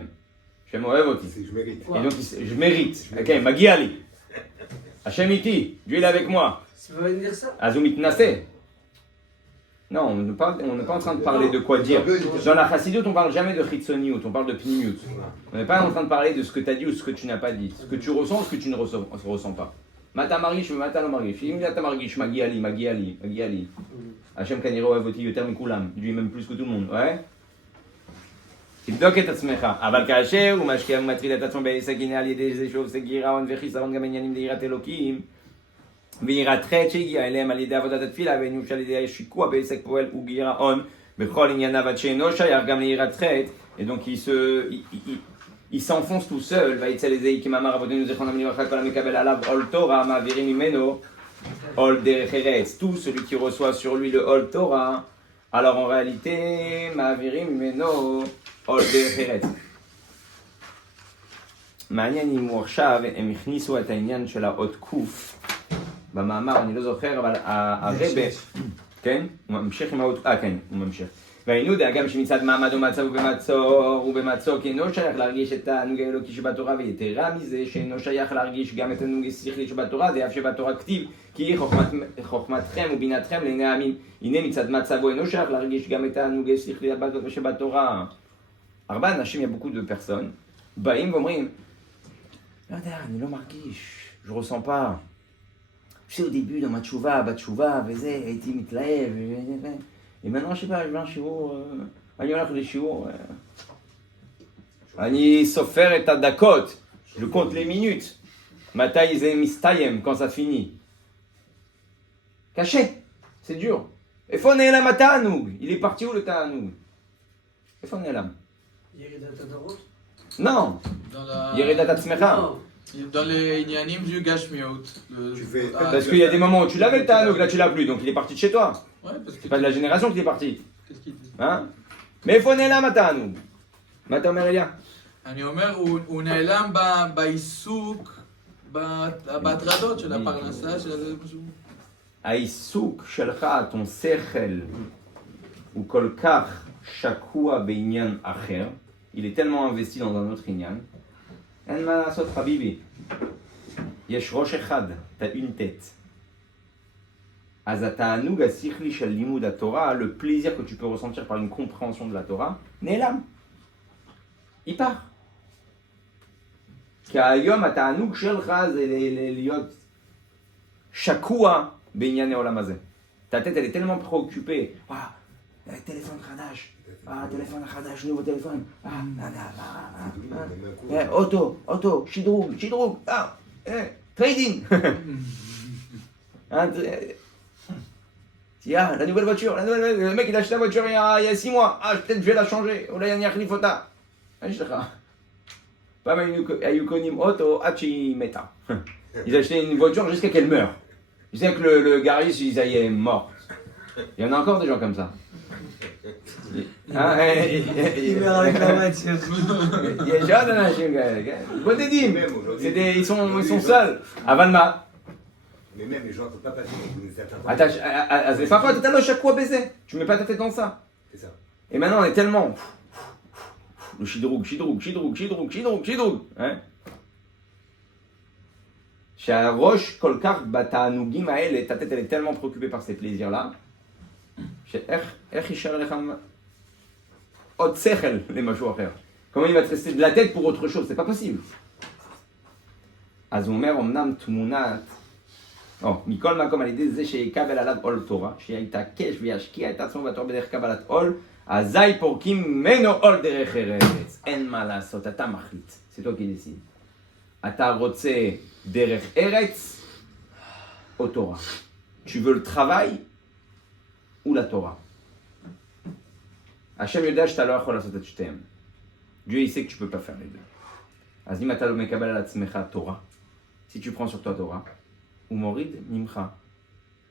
השם אוהב אותי. Et donc, je mérite, ok, מגיע לי. השם איתי, Dieu est avec moi. Tu peux pas me dire ça? Azumit Nase. Non, on n'est pas en train de parler de quoi dire. Dans la Chassidut, on ne parle jamais de Chitsoniut, on parle de Pnimiut. On n'est pas en train de parler de ce que tu as dit ou ce que tu n'as pas dit. Ce que tu ressens ou ce que tu ne ressens pas. Mata Marish, Mata lo Marish. Mata Marish, Magi Ali. Hachem Kaniro Avoti Yoter Mikulam. Lui même plus que tout le monde. Ouais? תבדוק את עצמך, אבל כאשר הוא משקיע ומטריד את עצמו בעסק, הנה על ידי זה שוב סגירון וחיסרון גם עניינים ליראת אלוקים ויראת חטא שהגיע אליהם על ידי עבודת התפילה ואיניוש על ידי השיקוע בעסק פועל וגירעון בכל ענייניו עד שאינו שייך גם ליראת חטא. Et donc il s'enfonce tout seul, ויצא לזה כמאמר אבותינו זיכרונם לברכה כל המקבל עליו עול תורה מעבירים ממנו עול דרך ארץ. Tout celui qui reçoit sur lui le עול תורה, alors en réalité מעבירים ממנו עול דרך ארץ. מעניין אם הוא עכשיו, הם הכניסו את העניין של האות קוף במאמר, אני לא זוכר, אבל הרבה, כן? הוא ממשיך עם האות, כן, הוא ממשיך. והיינו דאגם שמצד מעמד ומצב ובמצור כי אינו שייך להרגיש את התענוג האלוקי שבתורה, ויתרה מזה שאינו שייך להרגיש גם את התענוג השכלי שבתורה, זה אף שבתורה כתיב כי חוכמתכם ובינתכם לעיני העמים. הנה מצד מצבו אינו שייך להרגיש גם את התענוג השכלי שבתורה. הרבה אנשים, il y a beaucoup de personnes, באים ואומרים, לא יודע, אני לא מרגיש, je ressens pas. Je sais au début dans ma tchouva, בתשובה וזה, הייתי מתלהב, et maintenant je sais pas, je vais un שיעור, אני הולך לשיעור, אני סופר את הדקות, je compte les minutes, מתי זה מסתיים, quand ça finit. Caché, c'est dur. איפה נעלם התענוג? Il est parti où le תענוג? איפה נעלם? ירידת הדורות? Non, ירידת עצמך. Dans les Inyanim du Gashmiot. Parce qu'il y a des moments où tu l'avais le Ta'anoug, là tu l'as plus, donc il est parti de chez toi. Ouais, parce que C'est pas de la génération qu'il est parti. Qu'est-ce qu'il dit? Hein? Mais il faut naître là, ma Ta'anoug. Ma Ta'omer Elia. אני אומר, הוא נעלם בעיסוק, בהטרדות של הפרנסה, של זה משהו. העיסוק שלך, ton שכל, הוא כל כך שקוע בעניין אחר, il est tellement investi dans un autre עניין, אין מה לעשות חביבי. יש ראש אחד, t'as une tête. אז התענוג השכלי של לימוד התורה, le plaisir que tu peux ressentir par une compréhension de la Torah, נעלם. il part. כי היום התענוג שלך זה להיות שקוע בענייני העולם הזה. Ta tête elle est tellement préoccupée. téléphone חדש. téléphone חדש, nouveau téléphone. auto, שדרוג. trading. Tiens, la nouvelle voiture, le mec il a acheté la voiture il y a 6 mois. Peut-être je vais la changer. Ou là il y a une אותה. יש לך. פעם היו קונים אוטו עד שהיא מתה. Ils achetaient une voiture jusqu'à qu'elle meure. Je sais que le garagiste, il est mort. Il y en a encore des gens comme ça. Il meurt avec la voiture. Il y a déjà des aנשים כאלה, בוא תדעים, ils sont seuls. אבל מה? Mais même les gens ne peuvent pas passer dans certains אז לפחות אתה לא שקוע בזה. Tu mets pas ta tête dans ça. C'est ça. Et maintenant on est tellement... Le shidroug. Hein? שהראש כל כך בתענוגים האלה, ta tête elle est tellement préoccupée par ces plaisirs là, איך יישאר לך עוד שכל למשהו אחר? Comment il va te rester de la tête pour autre chose? C'est pas possible. אז הוא אומר, אמנם תמונת, מכל מקום על ידי זה שיקבל עליו עול תורה, שיתעקש וישקיע את עצמו בתורה בדרך קבלת עול, אזי פורקים ממנו עול דרך ארץ. אין מה לעשות, אתה מחליט. C'est toi qui décide. אתה רוצה דרך ארץ או תורה? Tu veux le travail ou la Torah? השם יודע שאתה לא יכול לעשות את שתיהם. Dieu il sait que tu peux pas faire les deux. אז אם אתה לא מקבל על עצמך תורה, si tu prends sur toi Torah, הוא מוריד ממך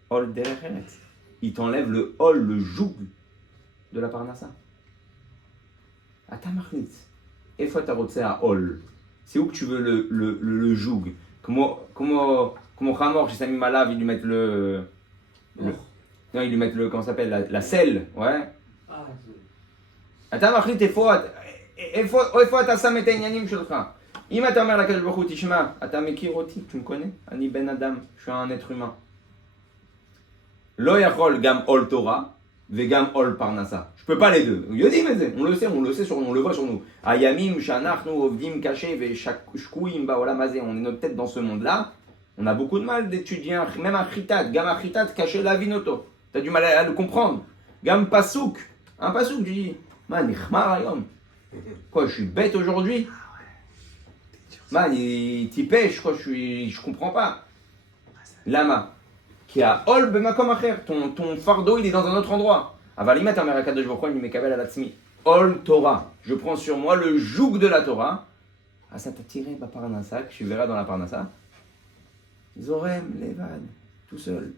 עול דרך ארץ. Il t'enlève le עול, le joug de la parnassa. אתה מחליט. איפה אתה רוצה העול? C'est où que tu veux le joug? Comment Hamor, chez Sami Malav, ils lui mettent non, ils lui mettent comment ça s'appelle, la selle, ouais. אתה מחליט איפה אתה שם את העניינים שלך. אם אתה אומר לקדוש ברוך הוא, תשמע, אתה מכיר אותי, tu me connais? אני בן אדם, je suis un être humain. Lo yachol gam ol Torah, vegam ol parnasa. Je peux pas les deux. Yodim, on le sait, on le voit sur nous. Ayamim, shanachnu, ovdim, kaché, ve shkuim, baolam hazeh. On est notre tête dans ce monde-là. On a beaucoup de mal d'étudier, même un chitat, gam un chitat caché la vinoto. T'as du mal à le comprendre. Gam pasouk, un pasouk, tu dis, man, ichmar ayom. Quoi, je suis bête aujourd'hui? Man, t'y pêche, quoi, je comprends pas. Lama, qui a ol bemakom acher, ton fardeau il est dans un autre endroit. Avalimat amerakadosh je vois, il me kabel à la tzmi. Ol Torah, je prends sur moi le joug de la Torah. Ah, ça t'a tiré ma parnassa, que tu verras dans la parnassa. Zorem, levad, tout seul.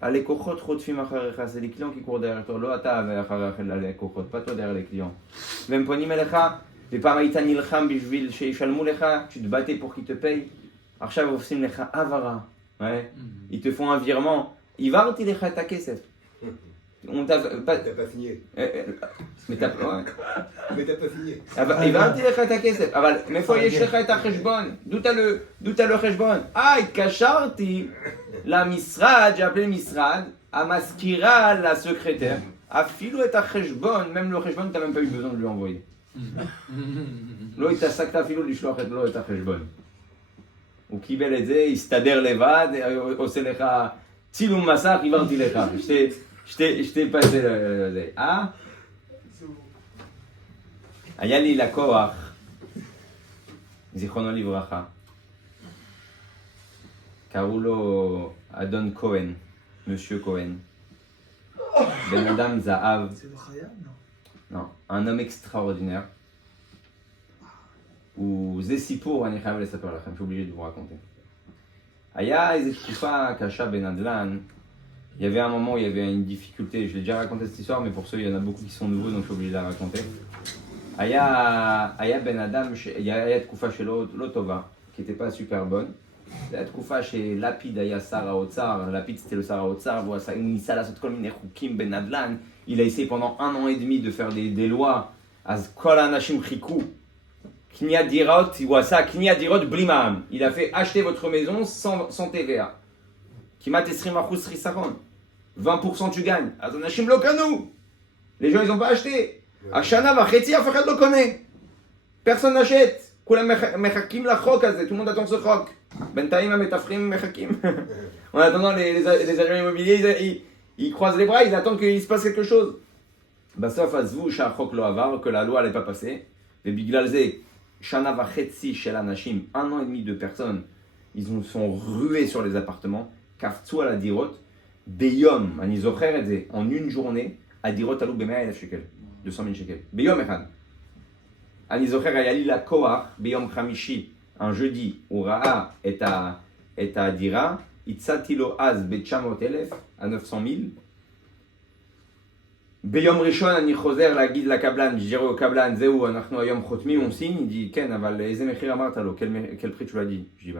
Allez, kochot, rotfim acharecha, c'est les clients qui courent derrière toi. Lo ata acharecha, allez, kochot, pas toi derrière les clients. Même ponim elecha, et pas maïta nilcham bishvil sheishalmu lecha, tu te battais pour qu'ils te payent. Arshav ofsim lecha avara, ouais. Ils te font un virement. Ivarti lecha ta kesef. On t'a pas. T'as pas signé. Mais t'as ouais. Mais t'as pas signé. הבנתי לך את הכסף, אבל מאיפה יש לך את החשבון? d'où t'as le חשבון? התקשרתי למשרד, j'ai appelé le משרד, המזכירה, la secrétaire, אפילו את החשבון, même le חשבון, t'as même pas eu besoin de lui envoyer. לא התעסקת אפילו לשלוח לו את החשבון. הוא קיבל את זה, הסתדר לבד, עושה לך צילום מסך, הבנתי לך, je t'ai passé le... Ah? היה לי לקוח, זיכרונו לברכה, קראו לו אדון כהן, מושיו כהן, בן אדם זהב, non, un homme extraordinaire, וזה סיפור, אני חייב לספר לכם, je suis obligé de vous raconter. היה איזו תקופה קשה בנדל"ן, il y avait un moment où il y avait une difficulté, je l'ai déjà raconté cette histoire, mais pour ceux, il y en a beaucoup qui sont nouveaux, donc je suis obligé de la raconter. היה בן אדם, היה תקופה שלא לא טובה, qui n'était pas super bonne. זה היה תקופה שלפיד היה שר האוצר, לפיד c'était le שר האוצר, הוא ניסה לעשות כל מיני חוקים בנדל"ן, il a essayé pendant 1 an et demi de faire des lois, אז כל האנשים חיכו. קניית דירות, הוא עשה קניית דירות בלי מע"מ. Il a fait acheter votre maison sans TVA. כמעט 20% חיסכון. 20% tu gagnes. אז אנשים לא קנו. Les gens ils ont pas acheté. השנה וחצי אף אחד לא קונה. Personne n'achète. כולם מחכים לחוק הזה, tout le monde attend ce חוק. בינתיים המתווכים מחכים. En attendant, les agents immobiliers, ils croisent les bras, ils attendent qu'il se passe quelque chose. בסוף עזבו שהחוק לא עבר, que la loi n'allait pas passer. ובגלל זה, שנה וחצי של אנשים, 1 an et demi de personnes, ils sont rués sur les appartements, קפצו על הדירות, ביום, אני זוכר את זה, en une journée, הדירות עלו ב-100,000 שקל. 200,000 שקל. ביום אחד. אני זוכר, היה לי לקוח ביום חמישי, un jeudi, הוא ראה את הדירה, הצעתי לו אז ב-900,000, à 900,000. ביום ראשון אני חוזר להגיד לקבלן, je dirais au קבלן, זהו, אנחנו היום חותמים, on signe, il dit, כן, אבל איזה מחיר אמרת לו? quel prix tu l'as dit? Je dis,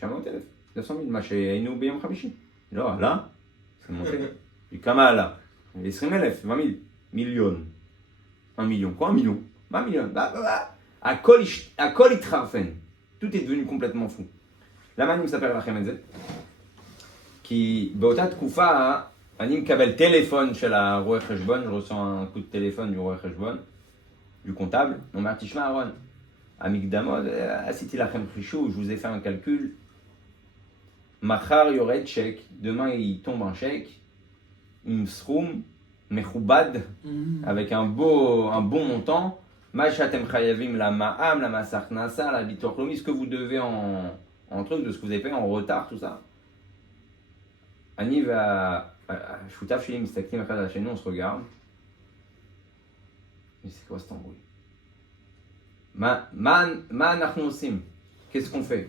900,000, 900,000, מה שהיינו ביום חמישי. לא, עלה? זה מוטה. Je dis, כמה עלה? 20,000, 20,000, מיליון. 1 million. Quoi 1 million? 1 million. הכל התחרפן. Tout est devenu complètement fou. למה אני מספר לכם את זה? כי באותה תקופה אני מקבל טלפון של הרואה חשבון, je reçois un coup de téléphone du רואה חשבון, du comptable, הוא אומר, תשמע אהרון, המקדמות, עשיתי לכם חישוב, je vous ai fait un calcul, מחר יורד צ'ק, demain il tombe un chèque, עם סכום מכובד, avec un bon montant, מה שאתם חייבים למע"מ, למס הכנסה, לביטוח לאומי, ce que vous devez en truc, de ce que vous avez payé en retard, tout ça. אני והשותף שלי מסתכלים אחד על השני, on se regarde. Mais c'est quoi cet embrouille? מה אנחנו עושים? Qu'est-ce qu'on fait?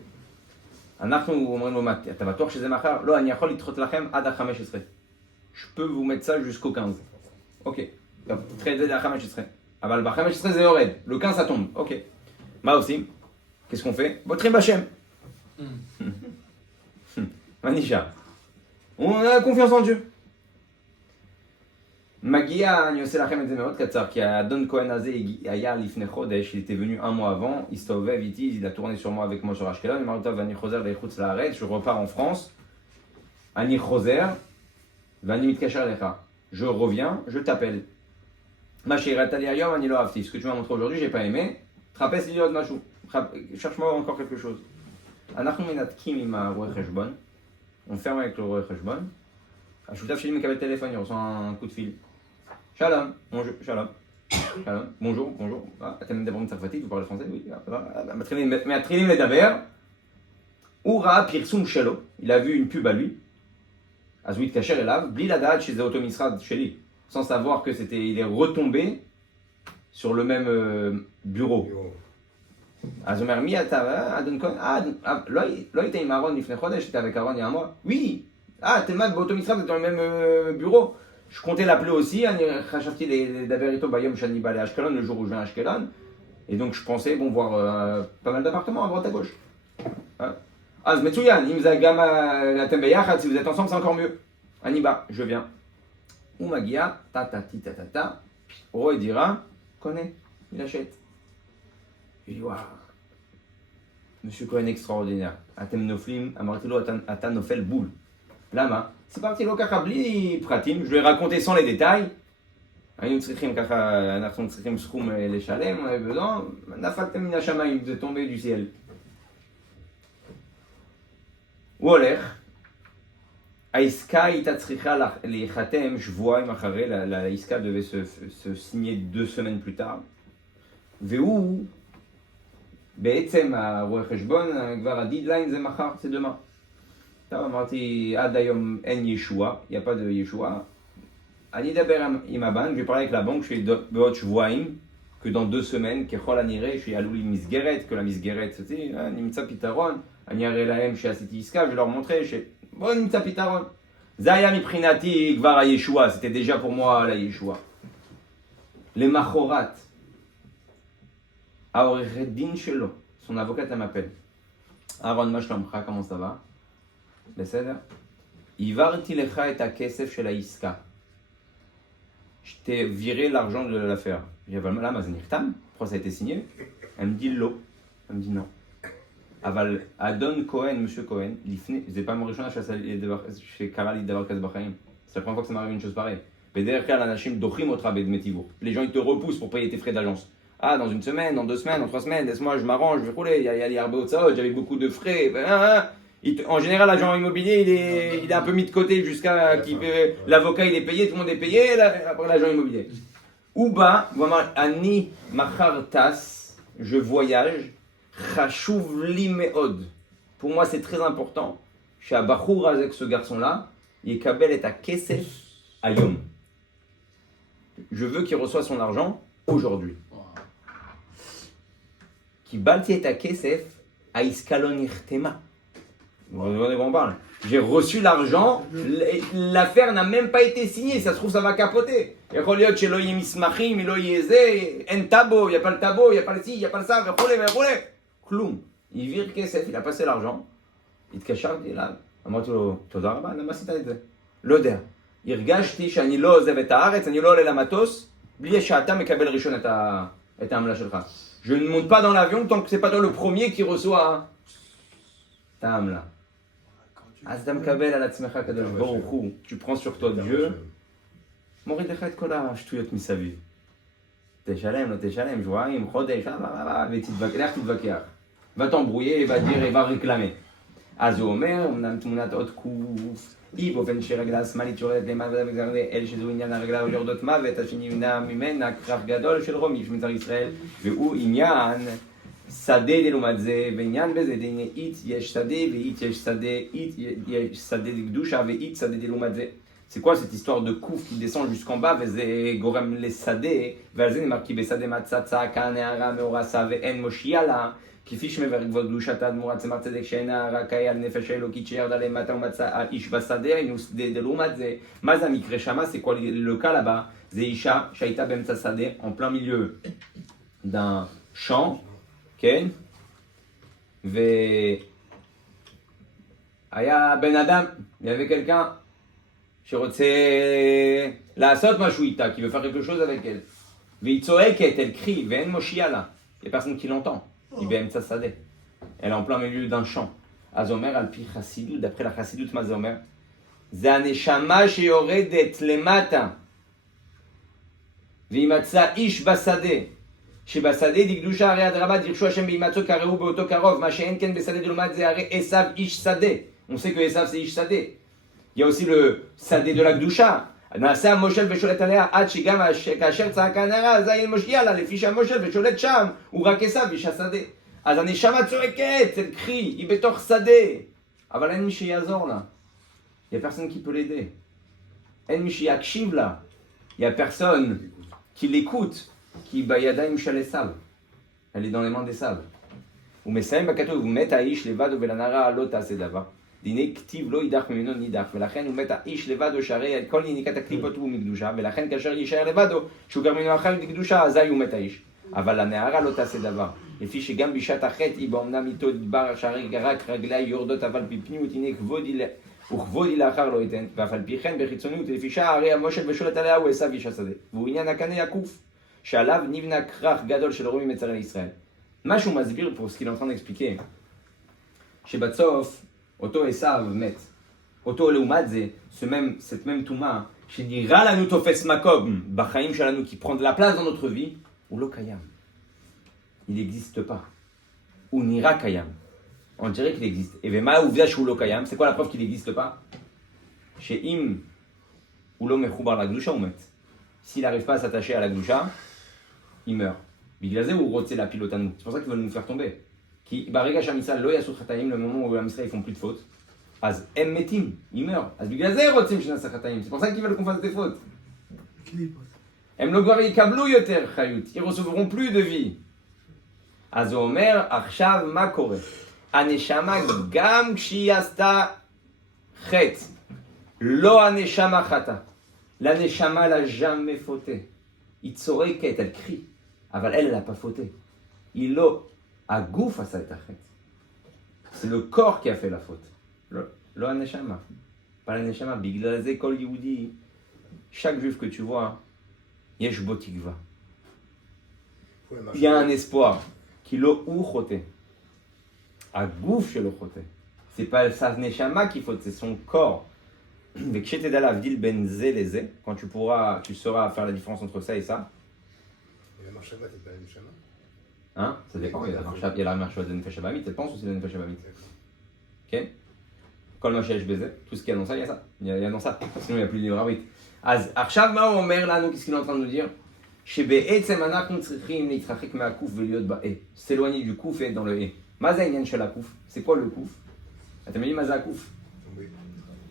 אנחנו אומרים לו, אתה בטוח שזה מחר? לא, אני יכול לדחות לכם עד ה-15. Je peux vous mettre ça jusqu'au 15. Ok. תדחה את זה ל-15. אבל ב-15 זה יורד. Le 15 ça tombe. Ok. מה עושים? Qu'est-ce qu'on fait? בוטחים בשם. מה נשאר? On a confiance en Dieu. מגיע, אני עושה לכם את זה מאוד קצר, כי האדון כהן הזה היה לפני חודש, il était venu 1 mois avant, il הסתובב איתי, il a tourné sur moi avec moi sur אשקלון, אני אמר לו, טוב, אני חוזר לחוץ לארץ, je repars en France, אני חוזר, Vani mitkacher lecha. Je reviens, je t'appelle. Ma chérie, t'as dit ayom, ani lo avti. Ce que tu m'as montré aujourd'hui, j'ai pas aimé. Trapèze l'idiot machou. Cherche-moi encore quelque chose. Anachnu menatkim ima roe cheshbon. On ferme avec le roe cheshbon. Ashutav sheli mekabel téléphone, il reçoit un coup de fil. Shalom, bonjour, shalom. Shalom, bonjour, bonjour. אתם מדברים צרפתית, vous parlez français? Oui. מתחילים לדבר. הוא ראה פרסום שלו, il a vu une pub à lui. אז הוא התקשר אליו, בלי לדעת שזה אותו משרד שלי. Sans savoir que il est retombé sur le même bureau. אז הוא אומר, מי אתה? אדון כהן? לא היית עם אהרון לפני חודש, היית avec אהרון il y a un mois? Oui. t'es mal באותו משרד, t'es dans le même bureau. Je comptais l'appeler aussi, חשבתי לדבר איתו ביום שאני בא לאשקלון, le jour où je viens à Ashkelon. Et donc je pensais voir pas mal d'appartements à droite à gauche. אז מצוין, אם זה גם אתם ביחד, si vous êtes ensemble, c'est encore mieux. אני בא, je viens. הוא מגיע, טה, רואה דירה, קונה, il achète. Je dis, waouh, monsieur Cohen extraordinaire. אתם נופלים, אמרתי לו, אתה נופל בול. למה? סיפרתי לו ככה בלי פרטים, je lui ai raconté sans les détails. היינו צריכים ככה, אנחנו צריכים סכום לשלם, ולא, נפלתם מן השמיים, זה tombé du ciel. הוא הולך, העסקה הייתה צריכה להיחתם שבועיים אחרי, העסקה devait se signer 2 semaines plus tard. והוא, בעצם הרואה חשבון, כבר הדידליין זה מחר, זה דמה. טוב, אמרתי, עד היום אין ישוע, il n'y a pas de ישוע. אני אדבר עם הבנק, je vais parler avec la banque, בעוד שבועיים, que dans 2 semaines, ככל הנראה, שיעלו לי מסגרת, que la מסגרת, נמצא פתרון, אני אראה להם שעשיתי עסקה, je vais leur montrer, בואו נמצא פתרון. זה היה מבחינתי כבר הישוע, c'était déjà pour moi la ישוע. למחרת, העורכת דין שלו, son avocat m'appelle. אהרון, מה שלומך, comment ça va? בסדר? העברתי לך את הכסף של העסקה. Je t'ai viré l'argent de l'affaire. Je dis, למה זה נחתם? pourquoi ça a été signé? Elle me dit לא. Elle me dit non. אבל אדון כהן, monsieur כהן, לפני, זה פעם ראשונה שקרה לי דבר כזה בחיים. C'est la première fois que ça m'arrive une chose pareille. בדרך כלל אנשים דוחים אותך בדמי תיווך. Les gens ils te repoussent pour payer tes frais d'agence. Ah, dans 1 semaine, dans 2 semaines, dans 3 semaines, laisse-moi, je m'arrange, je vais rouler, il y a הרבה הוצאות, j'avais beaucoup de frais. En général, l'agent immobilier, il est un peu mis de côté jusqu'à l'avocat, il est payé, tout le monde est payé, après l'agent immobilier. Ou bas, Ani Machar Tas, je voyage, Chashuv li meod. Pour moi, c'est très important. Chez Abachour avec ce garçon-là, Yekabel et à Kesef Ayom. Je veux qu'il reçoive son argent aujourd'hui. Kibalti et à Kesef Aiskalon Irtema. Vous voyez on parle. J'ai reçu l'argent, l'affaire n'a même pas été signée, ça se trouve ça va capoter. Il y a chez mismachim, il y a un tabo, il n'y a pas le tabo, il n'y a pas le ci, il n'y a pas le ça, Kloum. Il vire kesef, il a passé l'argent, il te cache, il est là. אמרתי לו, תודה רבה, למה עשית את זה? לא יודע. הרגשתי שאני לא עוזב את הארץ, אני לא עולה למטוס, בלי שאתה מקבל ראשון את העמלה שלך. Je ne monte pas dans l'avion tant que c'est pas toi le premier qui reçoit ta העמלה. אז אתה מקבל על עצמך הקדוש ברוך הוא, tu prends sur toi Dieu, מוריד לך את כל השטויות מסביב. תשלם, לא תשלם, שבועיים, חודש, לך תתווכח. va t'embrouiller, va dire, va réclamer. אז הוא אומר, אמנם תמונת עוד קוף, היא באופן שרגלה השמאלית יורדת למעלה וגרדה אל שזו עניין הרגלה יורדות מוות, השני נמנע ממנה כרך גדול של רומי שמצר ישראל, והוא עניין שדה לעומת זה, ועניין בזה, אית יש שדה ואית יש שדה, אית יש שדה לקדושה ואית שדה לעומת זה. C'est quoi cette histoire de couf qui descend jusqu'en bas, וזה גורם לשדה, ועל זה נאמר כי בשדה מצא צעקה נערה מאורסה ואין מושיע לה, כפי שמברך כבוד קדושתה דמורת צמר צדק שאינה רק היה על נפש האלוקית שירדה למטה ומצא האיש בשדה, היינו שדה לעומת זה. מה זה המקרה שמה? C'est quoi le cas là-bas? זה אישה שהייתה באמצע שדה, en plein milieu d'un champ, כן? והיה בן אדם, il y avait quelqu'un שרוצה לעשות משהו איתה, qui veut faire quelque chose avec elle. והיא צועקת, elle crie, ואין מושיע לה. Il y a personne qui l'entend. Il est באמצע שדה. Elle est en plein milieu d'un champ. אז אומר על פי חסידות, d'après la חסידות, מה זה אומר? זה הנשמה שיורדת למטה. וימצא איש בשדה. שבשדה דקדושה הרי אדרבה דרשו השם בהימצאו קראו באותו קרוב. מה שאין כן בשדה דלעומת זה הרי עשיו איש שדה. On sait que Esav c'est ish sadeh. Il y a aussi le sadeh de la Gdusha. נעשה המושל ושולט עליה עד שגם כאשר צעקה הנערה אזי אין מושיע לה לפי שהמושל ושולט שם הוא רק עשיו איש השדה. אז הנשמה צועקת, אל קחי, היא בתוך שדה. אבל אין מי שיעזור לה. Il y a personne qui peut l'aider. אין מי שיקשיב לה. Il y a personne qui l'écoute. כי בידיים של עשיו. Elle est dans les mains d'Esav. ומסיים בכתוב, ומת האיש לבדו ולנערה לא תעשה דבר. דיני כתיב לא יידח ממנו נידח, ולכן הוא מת האיש לבדו שהרי כל יניקת הקליפות הוא מקדושה, ולכן כאשר יישאר לבדו, שהוא גר ממנו אחר מקדושה, אזי הוא מת האיש. אבל הנערה לא תעשה דבר, לפי שגם בשעת החטא היא באומנם איתו דבר שהרי רק רגליה יורדות, אבל בפנימות הנה וכבודי לאחר לא ייתן, ואף על פי כן בחיצוניות, לפי שהרי המושל ושולט עליה הוא עשיו איש השדה, והוא עניין הקנה הקוף, שעליו נבנה כרך גדול של רומים מצרי ישראל. מה שהוא מסביר פה, ce qu'il est en train d'expliquer, שבסוף אותו עשיו מת. אותו לעומת זה, cette même טומאה, שנראה לנו תופס מקום בחיים שלנו, qui prend de la place dans notre vie, הוא לא קיים. Il n'existe pas. הוא נראה קיים. On dirait qu'il existe. ומה העובדה שהוא לא קיים? C'est quoi la preuve qu'il n'existe pas? שאם הוא לא מחובר לקדושה, הוא מת. S'il n'arrive pas à s'attacher à la קדושה, il meurt. בגלל זה הוא רוצה להפיל אותנו. C'est pour ça qu'il veut nous faire tomber. כי ברגע שהמצרים לא יעשו חטאים, למmoment où המצרים font plus de fautes, אז הם מתים, ils meurent. אז בגלל זה הם רוצים שנעשה חטאים. C'est pour ça qu'ils veulent qu'on fasse des fautes. הם לא כבר יקבלו יותר חיות, ils recevront plus de vie. אז הוא אומר, עכשיו מה קורה? הנשמה גם כשהיא עשתה חטא, לא הנשמה חטא. l'aneshama l'a jamais fauté. היא צורקת, elle crie, אבל elle n'a pas fauté. היא לא, הגוף עשה את החטא. C'est le corps qui a fait la faute. לא הנשמה. pas l'aneshama. בגלל זה כל יהודי, chaque juif que tu vois, יש בו תקווה. Il y a un espoir. כי לא הוא חוטא. הגוף שלו חוטא. C'est pas sa neshama qui faute, c'est son corps. וכשתדע להבדיל בין זה לזה, quand tu sauras faire la différence entre ça et ça. Et la marshava, c'est pas la neshama? Hein? Ça dépend, il y a la marshava de nefesh habamit, elle pense ou c'est de nefesh habamit? Ok? כל מה שיש בזה, tout ce qu'il y a dans ça, il y a ça. Il y a dans ça. Sinon il n'y a plus de libre arbitre. אז עכשיו מה הוא אומר לנו, qu'est-ce qu'il est en train de nous dire? שבעצם אנחנו צריכים להתרחק מהקוף ולהיות באה. s'éloigner du קוף et être dans le ה. מה זה העניין של הקוף? c'est quoi le קוף? אתם יודעים מה זה הקוף?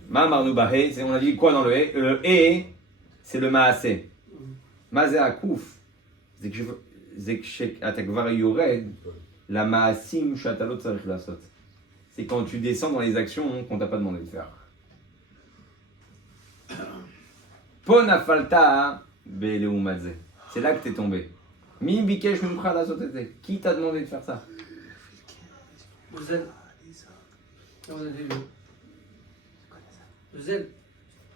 מה אמרנו בה? on a dit quoi dans le ה? le ה c'est le מעשה. מה זה הקוף? זה כשאתה כבר יורד למעשים שאתה לא צריך לעשות. c'est quand tu descends dans les actions qu'on t'a pas demandé de faire. פה נפלת בלעומת זה. C'est là que t'es tombé. מי ביקש ממך לעשות את זה? qui t'a demandé de faire ça? Le zèle. On a dit le zèle.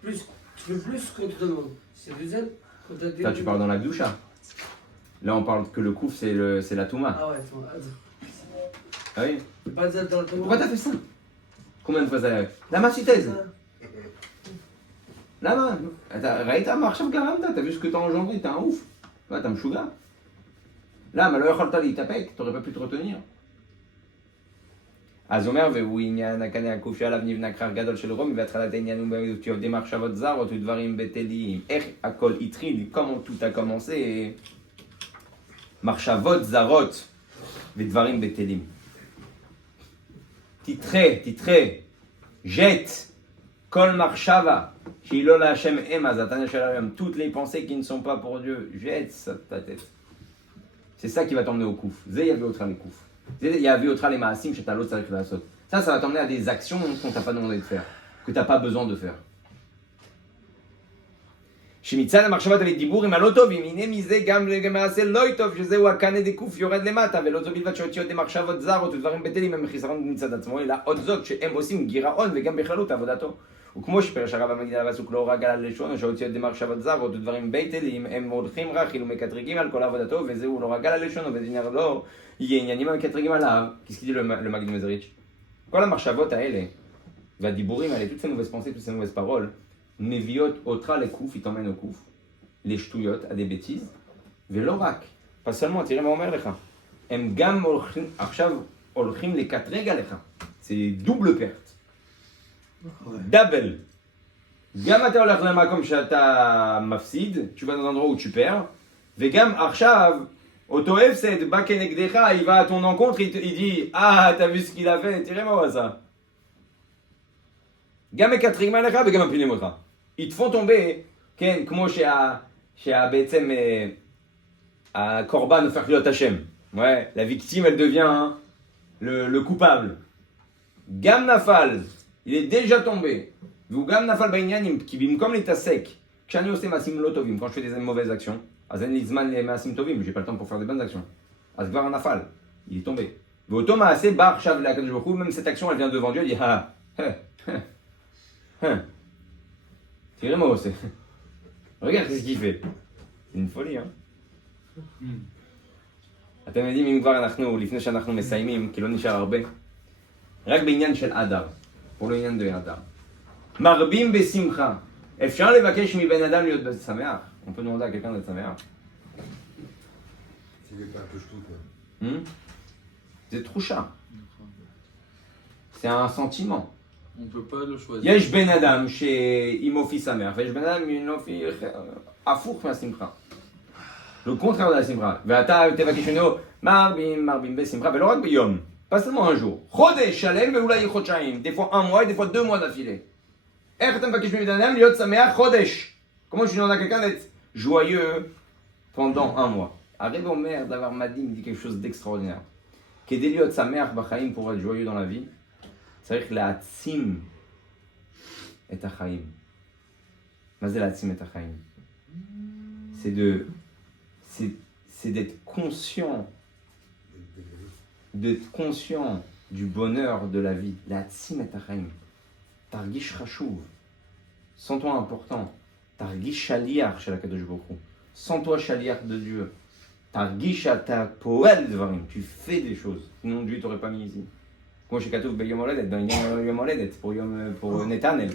Plus, tu fais plus qu'on te demande. C'est le zèle qu'on t'a dit. Là, tu parles dans la Gdusha. Là, on parle que le kouf, c'est la Touma. Ah ouais, Ah oui. pas de zèle dans le tombeau. Pourquoi t'as fait ça? Combien de fois ça arrive? למה עשית את זה? למה? ראית מה עכשיו גרמת? אתה vu ce que t'as engendré? t'es un ouf. אתה משוגע. למה? לא יכולת להתאפק? t'aurais pas pu te retenir. אז הוא אומר, והוא עניין הקנה הקוף שעליו נבנה כרך גדול של רומי, והתחלת העניין הוא עובדי מחשבות זרות ודברים בטלים. איך הכל התחיל? comment tout a commencé? מחשבות זרות ודברים בטלים. תתחה, jette, כל מחשבה שהיא לא להשם אמה, זה התניא של היום, toutes les pensées qui ne sont pas pour Dieu, jette ça de ta tête. C'est ça qui va t'emmener au kouf. זה יביא אותך לקוף. זה יביא אותך למעשים שאתה לא צריך לעשות. Ça va t'emmener à des actions qu'on t'a pas demandé de faire, que t'as pas besoin de faire. שמצד המחשבות ודיבורים הלא טובים, הנה מזה גם למעשה לא טוב, שזהו הקנה דקוף יורד למטה, ולא זו בלבד שאותיות מחשבות זרות ודברים בטלים הם מחיסרון מצד עצמו, אלא עוד זאת שהם עושים גירעון וגם בכללות עבודתו. וכמו שפרש הרב המגיד על הפסוק לא רק על הלשון, שאותיות מחשבות זרות ודברים בטלים הם הולכים רכיל ומקטרגים על כל עבודתו, וזהו לא רק על הלשון, וזה לא יהיה עניינים המקטרגים עליו, כסקידי למגיד מזריץ'. כל המחשבות האלה, va dibourim, allez, toutes ces mauvaises pensées, toutes ces mauvaises paroles, neviot otra les kouf, il t'emmène au kouf, les shtuyot, à des bêtises, velorak, pas seulement, tirez ma omer lecha, em gam arshav olchim les katreg alecha, c'est double perte, double. Gam ata olach lemakom shata mafsid, tu vas dans un endroit où tu perds, vegam arshav Oto Efsed, Bakenegdecha, il va à ton encontre, il dit ah, t'as vu ce qu'il a fait, tirez-moi ça. Game Katrig Malecha, Begam Pinemotra. Ils te font tomber, Ken, comme chez Betsem à Korban, au Ferliot Hashem. Ouais, la victime, elle devient le coupable. Gam Nafal, il est déjà tombé. Vous Gam Nafal Bainyanim, qui bim comme l'état sec. Kshani Ose Masim Lotovim, quand je fais des mauvaises actions. Azen Lizman les Maasim Tovim, j'ai pas le temps pour faire des bonnes actions. Asgvar un Nafal, il est tombé. Votom a assez bar shav la Kadosh Baruch Hu, même cette action elle vient devant Dieu, elle dit ah, tirez-moi, c'est. Regarde ce qu'il fait. C'est une folie, hein. אתם יודעים אם כבר אנחנו, לפני שאנחנו מסיימים, כי לא נשאר הרבה, רק בעניין של אדר, פה לא עניין באדר. מרבים בשמחה. אפשר לבקש מבן אדם להיות שמח? On peut demander à quelqu'un d'être saméach. S'il n'est pas un peu ch'tout, C'est troucha. C'est un sentiment. On ne peut pas le choisir. יש בן אדם שעם אופי שמח, ויש בן אדם עם אופי הפוך מהשמחה. Le contraire de la simcha. ואתה תבקש ממנו מרבים בשמחה, ולא רק ביום, pas seulement un jour. חודש שלם ואולי חודשיים, des fois un mois et des fois 2 mois d'affilée. איך אתה מבקש מבן אדם להיות שמח חודש? Comment tu demandes à quelqu'un d'être joyeux pendant un mois? Arrête Omer d'avoir Madi me dit quelque chose d'extraordinaire. Qu'aider liot sa mère Bachaim pour être joyeux dans la vie, c'est vrai que la Hatzim est Achaim. Mazé la Hatzim est Achaim. C'est d'être conscient, du bonheur de la vie. La Hatzim est Achaim. Targish Rashuv. Sens-toi important. Targish shaliach chez la Kadosh Baruch Hu. Sens-toi shaliach de Dieu. Targish ata poel dvarim. Tu fais des choses. Sinon Dieu t'aurait pas mis ici. Comme chez Katouf Yom Oledet, dans Yom Oledet pour Netanel.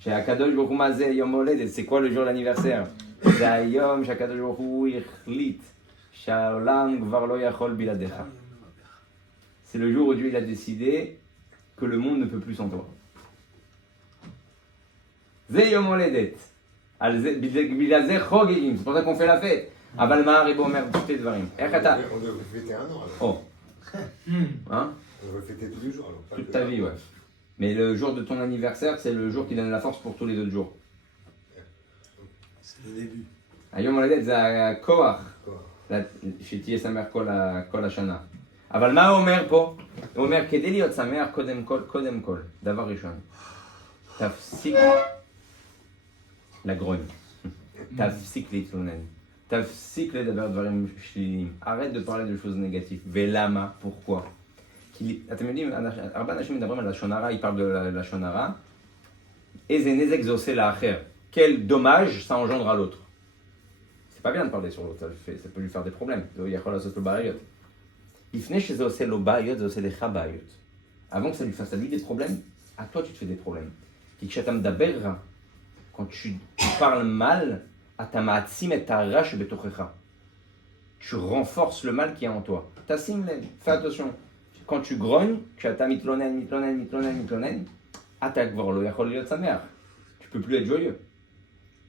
Chez Kadosh Baruch Hu mazé Yom Oledet. C'est quoi le jour de l'anniversaire? C'est Ayom chez Kadosh Baruch Hu ichlit shaolam gvar lo yachol biladecha. C'est le jour où Dieu il a décidé que le monde ne peut plus sans toi. C'est Yom Oledet. C'est pour ça qu'on fait la fête. Avalmar et Bomer, tout est dvarim. On devrait fêter un an alors. Oh. Hein? On devrait fêter tous les jours alors. Toute ta vie, ouais. Mais le jour de ton anniversaire, c'est le jour qui donne la force pour tous les autres jours. C'est le début. Yom Oledet, c'est Koach. chez תהיה שמח כל השנה. אבל מה הוא אומר פה? הוא אומר, כדי להיות שמח קודם כל, דבר ראשון, תפסיק לגרון, תפסיק להתלונן, תפסיק לדבר דברים שליליים, arrête de parler de choses négatives. ולמה? pourquoi? אתם יודעים, הרבה אנשים מדברים על לשון הרע, ils parlent de לשון הרע, איזה נזק זה עושה לאחר, quel dommage ça engendre à l'autre. C'est pas bien de parler sur l'autre, ça peut lui faire des problèmes. Avant que ça lui fasse à lui des problèmes, à toi tu te fais des problèmes. Quand tu parles mal, tu renforces le mal qui est en toi. Fais attention. Quand tu grognes, tu peux plus être joyeux.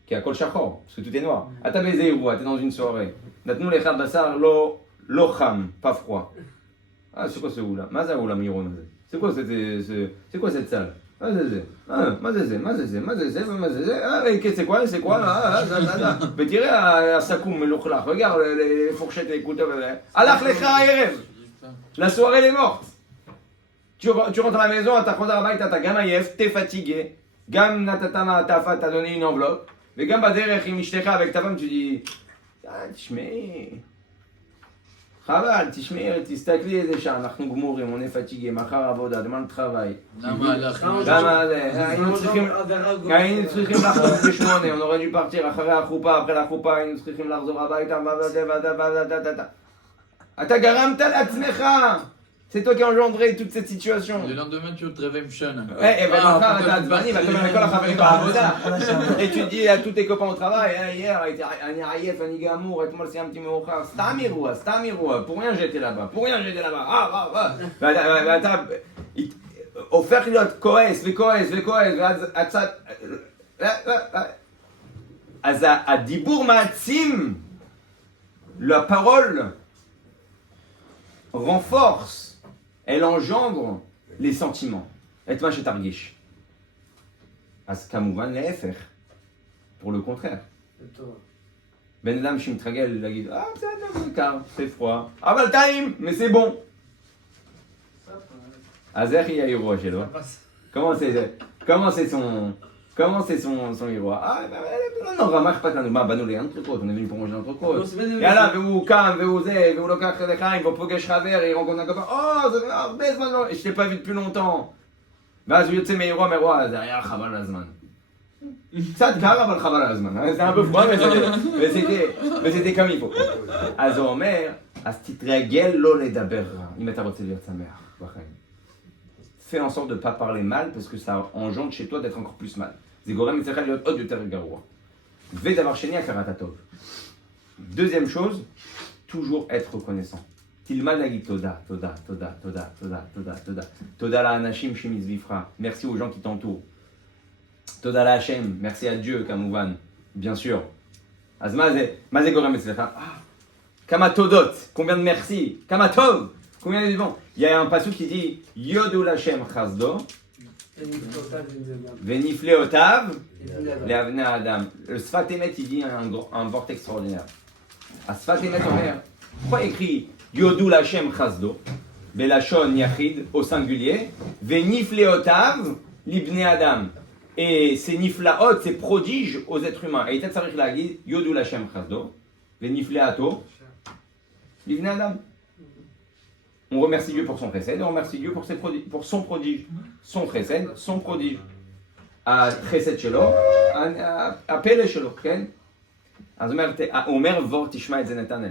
Qui a kol shachor, parce que tout est noir. Ata bezeirua, t'es dans une soirée. Natnou lecha basar lo cham, pas froid. Ah, c'est quoi ce oula? Maza oula miron. C'est quoi cette salle? Ah, c'est quoi? Ah, mais tirez à sakoum melouchla. Regarde les fourchettes et les couteaux. Alach lecha erev. La soirée elle est morte. Tu rentres à la maison, t'as croisé à la baït, t'as gamayef, t'es fatigué. Gam natatama tafa t'a donné une enveloppe. וגם בדרך עם אשתך avec ta femme, tu dis, תשמעי, חבל, תשמעי, תסתכלי איזה שעה, אנחנו גמורים, on est fatigué, מחר עבודה, demain le travail. למה זה? היינו צריכים לחזור ב8, on aurait dû partir אחרי החופה, après la חופה, היינו צריכים לחזור הביתה, אתה גרמת לעצמך, C'est toi qui as engendré toute cette situation. Le lendemain, tu te réveilles jeune. Ouais, et ben Ah, maintenant, peut-être t'as Zvani, va comme l'école à faire par ça. Et tu dis à tous tes copains au travail, hier, אני עייף, אני גמור, אתמול סיימתי מאוחר, סתם אירוע, pour rien j'étais là-bas, ואתה הופך להיות כועס, ואז קצת... אז הדיבור מעצים, la parole renforce, elle engendre les sentiments. Et toi, je t'arguiche. אז כמובן להפך, pour le contraire. בן אדם שמתרגל להגיד, בסדר, זה קר, c'est froid, אבל טעים, mais c'est bon. אז איך יהיה האירוע שלו? Comment c'est son héros? Non, מה אכפת לנו? מה, באנו לאנטרקוט, on est venu pour manger l'entrecôte. יאללה, והוא קם, והוא זה, והוא לוקח לחיים, והוא פוגש חבר, il rencontre un copain, זה הרבה זמן, je t'ai pas vu depuis longtemps. ואז הוא יוצא מאירוע, זה היה חבל על הזמן. קצת קר, אבל חבל על הזמן. זה היה בפרוע, וזה comme il faut. אז הוא אומר, אז תתרגל לא לדבר רע, אם אתה רוצה להיות שמח בחיים. Fais en sorte de ne pas parler mal parce que ça engendre chez toi d'être encore plus mal. זה גורם אצלך להיות עוד יותר גרוע. ודבר שני, הכרת הטוב. Deuxième chose, toujours être reconnaissant. תלמד להגיד תודה, תודה, תודה, תודה, תודה, תודה, תודה. תודה לאנשים שמסביבך, merci aux gens qui t'entourent. תודה להשם, merci à Dieu כמובן, bien sûr. אז מה זה גורם אצלך? כמה תודות, combien de merci, כמה טוב, combien de bon. Il y a un passage qui dit Yodu Lashem Chazdo Venifleotav Leavne Adam. Le Sfat Emet il dit un vortex extraordinaire. À Sfat Emet pourquoi écrit Yodu Lashem Chazdo Belashon Yachid au singulier Venifleotav Libne Adam. Et ces niflaot, ces prodiges aux êtres humains. Et il y a Yodu Lashem Chazdo Venifleato Libne Adam. On remercie Dieu pour son précède, on remercie Dieu pour son prodige. Son précède, son prodige. À précède שלו, הפלא שלו, כן? אז אומר וורט, תשמע את זה נתנאל.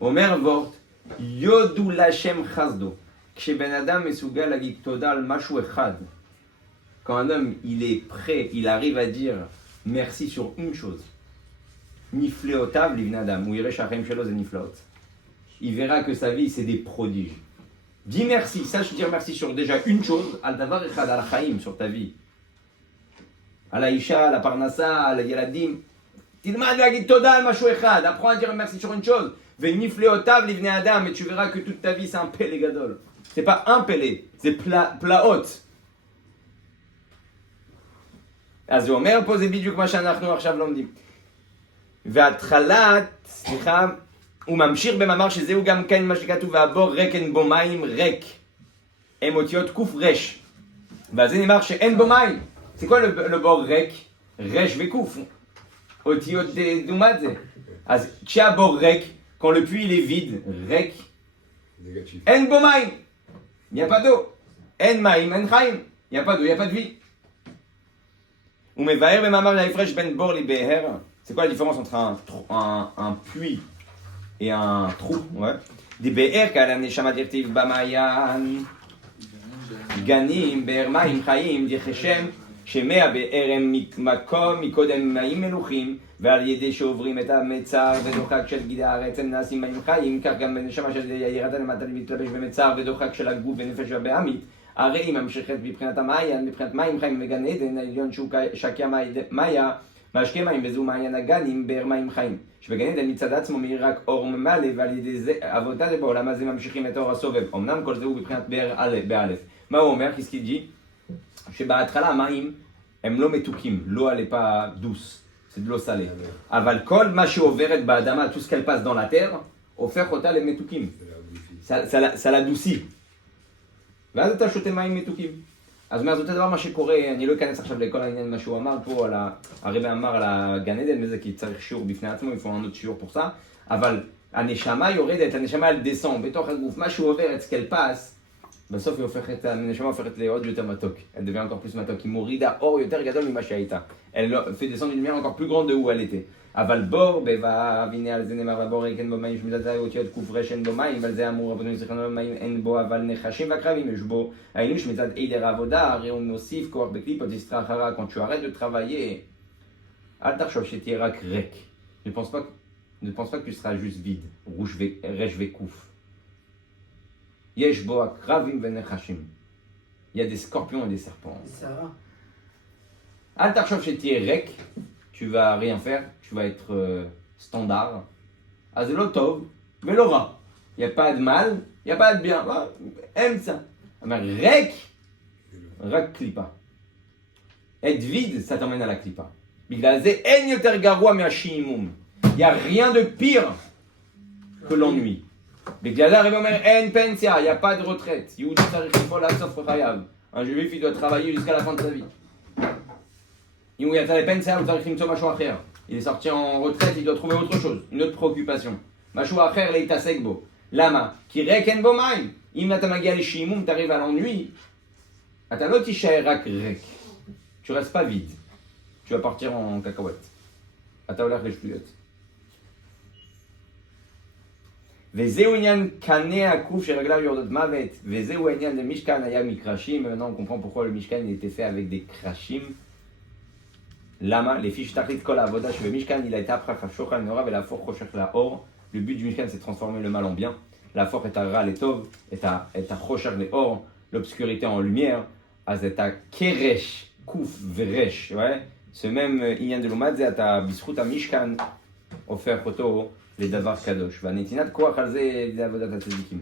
אומר וורט, יודו לשם חסדו. כשבן אדם מסוגל להגיד תודה על משהו אחד, quand un homme il est prêt, il arrive à dire merci sur une chose, נפלאותיו לבני אדם, הוא יראה שהחיים שלו זה נפלאות. Il verra que sa vie, c'est des prodiges. Dis merci, sache dire merci sur déjà une chose, al-davar echad al-chaim, sur ta vie. Al-aïcha, al-parnassa, al-yaladim. Tilmad להגיד תודה על משהו אחד, apprends à dire merci sur une chose. ונפלאותיו לבני אדם, et tu verras que toute ta vie, c'est un pélé gadol. C'est pas un pélé, c'est plaot. אז הוא אומר פה, זה בדיוק מה שאנחנו עכשיו לומדים. והתחלת, סליחה, הוא ממשיך במאמר שזהו גם כן מה שכתוב והבור ריק אין בו מים ריק הם אותיות קוף רש ואז זה נאמר שאין בו מים זה כל לבור ריק רש וקוף אותיות דומת זה אז כשהבור ריק quand le puits il est vide ריק אין בו מים il n'y a pas d'eau אין מים אין חיים il n'y a pas d'eau il n'y a pas de vie הוא מבאר במאמר להפרש בין בור לבאר c'est quoi la différence entre un puits et un trou, ouais. Des be'er k'al neshama dirtiv b'mayan ganim be'er ma'im chayim dicheshem shemea be'er em makom mikodem ma'im meluchim ועל ידי שעוברים את המצר ודוחק של גידי הארץ הם נעשים מים חיים כך גם בנשמה של ירדה למטה מתלבש במצר ודוחק של הגוף ונפש הבהמית הרי היא ממשיכת מבחינת המעיין מבחינת מים חיים בגן עדן העליון שהוא שקיה מאיה משקה מים וזו מעיין הגנים באר מים חיים שבגן עדן מצד עצמו מאיר רק אור ממלא ועל ידי זה עבודה זה בעולם הזה ממשיכים את האור הסובב אמנם כל זה הוא מבחינת באר באלף מה הוא אומר? כסקיג'י שבהתחלה המים הם לא מתוקים לא עלי pas douce c'est de l'eau salée אבל כל מה שעוברת באדמה tout ce qu'elle passe dans la terre הופך אותה למתוקים ça l'adoucit ואז אתה שותה מים מתוקים אז אומר, זאת הדבר מה שקורה, אני לא אכנס עכשיו לכל העניין מה שהוא אמר פה, הרבי אמר על הגן עדן, וזה כי צריך שיעור בפני עצמו, il faut un autre שיעור pour ça, אבל הנשמה יורדת, הנשמה elle descend בתוך הגוף, מה שהוא עובר, את סקל פס, בסוף היא הופכת, הנשמה הופכת לעוד יותר מתוק. Elle devient encore plus מתוק. היא מורידה אור יותר גדול ממה שהייתה. Elle fait descendre une lumière encore plus grande de où elle était. אבל בור בבא, והנה על זה נאמר והבור אין בו מים שמידת זה אותיות קרש אין בו מים, ועל זה אמור רבנו יצחק מים אין בו, אבל נחשים ועקרבים יש בו. היינו שמצד עדר העבודה, הרי הוא מוסיף כוח בקליפות תסתרא אחרא. Quand tu arrêtes de travailler, אל תחשוב שתהיה רק ריק. Ne pense pas que tu seras juste vide, רש וקוף. יש בו עקרבים ונחשים. Il y a des scorpions et des serpents. Sarah. אל תחשוב שתהיה ריק, tu vas rien faire, tu vas être standard. אז זה לא טוב ולא רע. Il n'y a pas de mal, il n'y a pas de bien. אמצע. אבל ריק, רק קליפה. être vide, ça t'emmène à la קליפה. בגלל זה אין יותר גרוע מהשעמום. Il n'y a rien de pire que l'ennui. בגלל זה הרבי אומר אין פנסיה, il n'y a pas de retraite. יהודי צריך לפעול עד סוף חייו. Un juif, il doit travailler jusqu'à la fin de sa vie. אם הוא יצא לפנסיה, הוא צריך למצוא משהו אחר. Il est sorti en retraite, il doit trouver autre chose, une autre préoccupation. משהו אחר להתעסק בו. למה? כי ריק אין בו מים. אם אתה מגיע לשעמום, תarrives à l'ennui, אתה לא תישאר רק ריק. Tu restes pas vide. Tu vas partir en cacahuète. אתה הולך לשטויות. וזהו עניין קנה הקוף שרגליו יורדות מוות, וזהו העניין למשכן היה מקרשים, ומmaintenant on comprend pourquoi le משכן était fait avec des קרשים. למה? לפי שתכלית כל העבודה שבמשכן il a été הפך השוחל נורא ולהפוך חושך לאור. Le but du משכן c'est de transformer le mal en bien, להפוך את הרע לטוב, את החושך לאור, l'obscurité en lumière. אז את הקרש, קוף ורש, ce même עניין דלעומת זה, אתה בזכות המשכן הופך אותו לדבר קדוש. והנתינת כוח על זה, זה עבודת הצדיקים.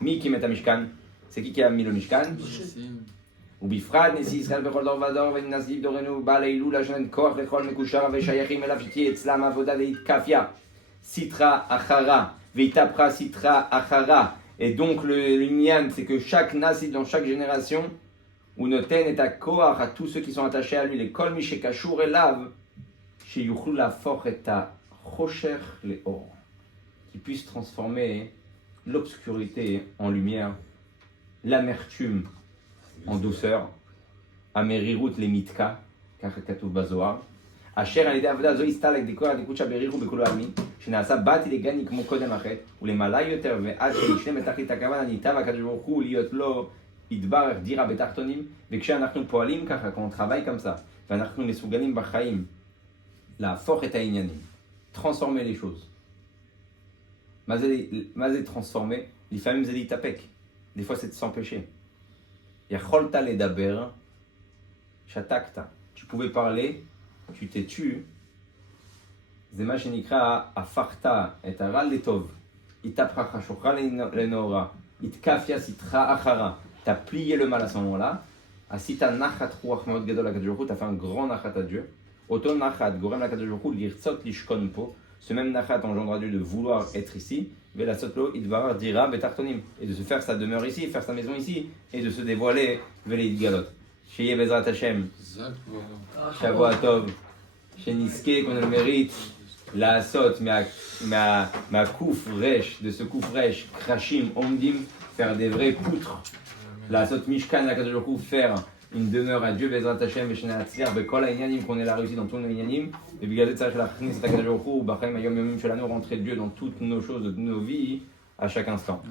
מי הקים את המשכן? זה qui a mis le משכן? ובפרט נשיא ישראל בכל דור ודור ונשיא דורנו בעל ההילולה שנותן כוח לכל מקושר ושייכים אליו שתהיה אצלם עבודה והתקפיה. סטרה אחרה והתהפכה סטרה אחרה. Et donc le Nyan, c'est que chaque nasi dans chaque génération, ou noten et הכוח à tous ceux qui sont attachés à lui, les kol mi shekashur elav, שיוכלו להפוך את החושך לאור, qui puisse transformer l'obscurité en lumière, l'amertume en douceur, המרירות למיתקה, ככה כתוב בזוהר, אשר על ידי העבודה הזו הסתלק דקור הדקות שבריחו בכולו העלמין, שנעשה באתי לגני כמו קודם החטא, ולמעלה יותר ועד שישלם את תכלית הכוונה, ניטב הקדוש ברוך הוא להיות לו יתברך דירה בתחתונים, וכשאנחנו פועלים ככה, כמו travail comme ça, ואנחנו מסוגלים בחיים להפוך את העניינים, transformer les choses. מה זה transformer? לפעמים זה להתאפק, des fois c'est de s'empêcher. יכולת לדבר, שתקת, tu pouvais parler, tu t'es tu, זה מה שנקרא הפכת את הרע לטוב, התהפכה חשוכה לנאורה, התקפיה סטרה אחרה, t'as plié le mal à ce moment-là, עשית נחת רוח מאוד גדול לקדוש ברוך הוא, t'as fait un grand נחת à Dieu, אותו נחת גורם לקדוש ברוך הוא לרצות לשכון פה, ce même נחת engendre à Dieu de vouloir être ici, ולעשות לו יתברר דירה בתחתונים, et de se faire sa demeure ici, faire sa maison ici, et de se dévoiler ולהתגלות. שיהיה בעזרת השם, שבוע טוב, שנזכה qu'on le mérite, לעשות מהקוף רש, de ce קוף רש, קרשים עומדים, faire des vrais poutres, לעשות משכן לקדוש ברוך הוא, faire une demeure à Dieu בעזרת השם, ושנצליח בכל העניינים, qu'on ait la réussite dans tous nos עניינים, ובגלל זה צריך להכניס את הקדוש ברוך הוא בחיים היומיומיים שלנו, rentrer Dieu dans toutes nos choses, de nos vies, à chaque instant.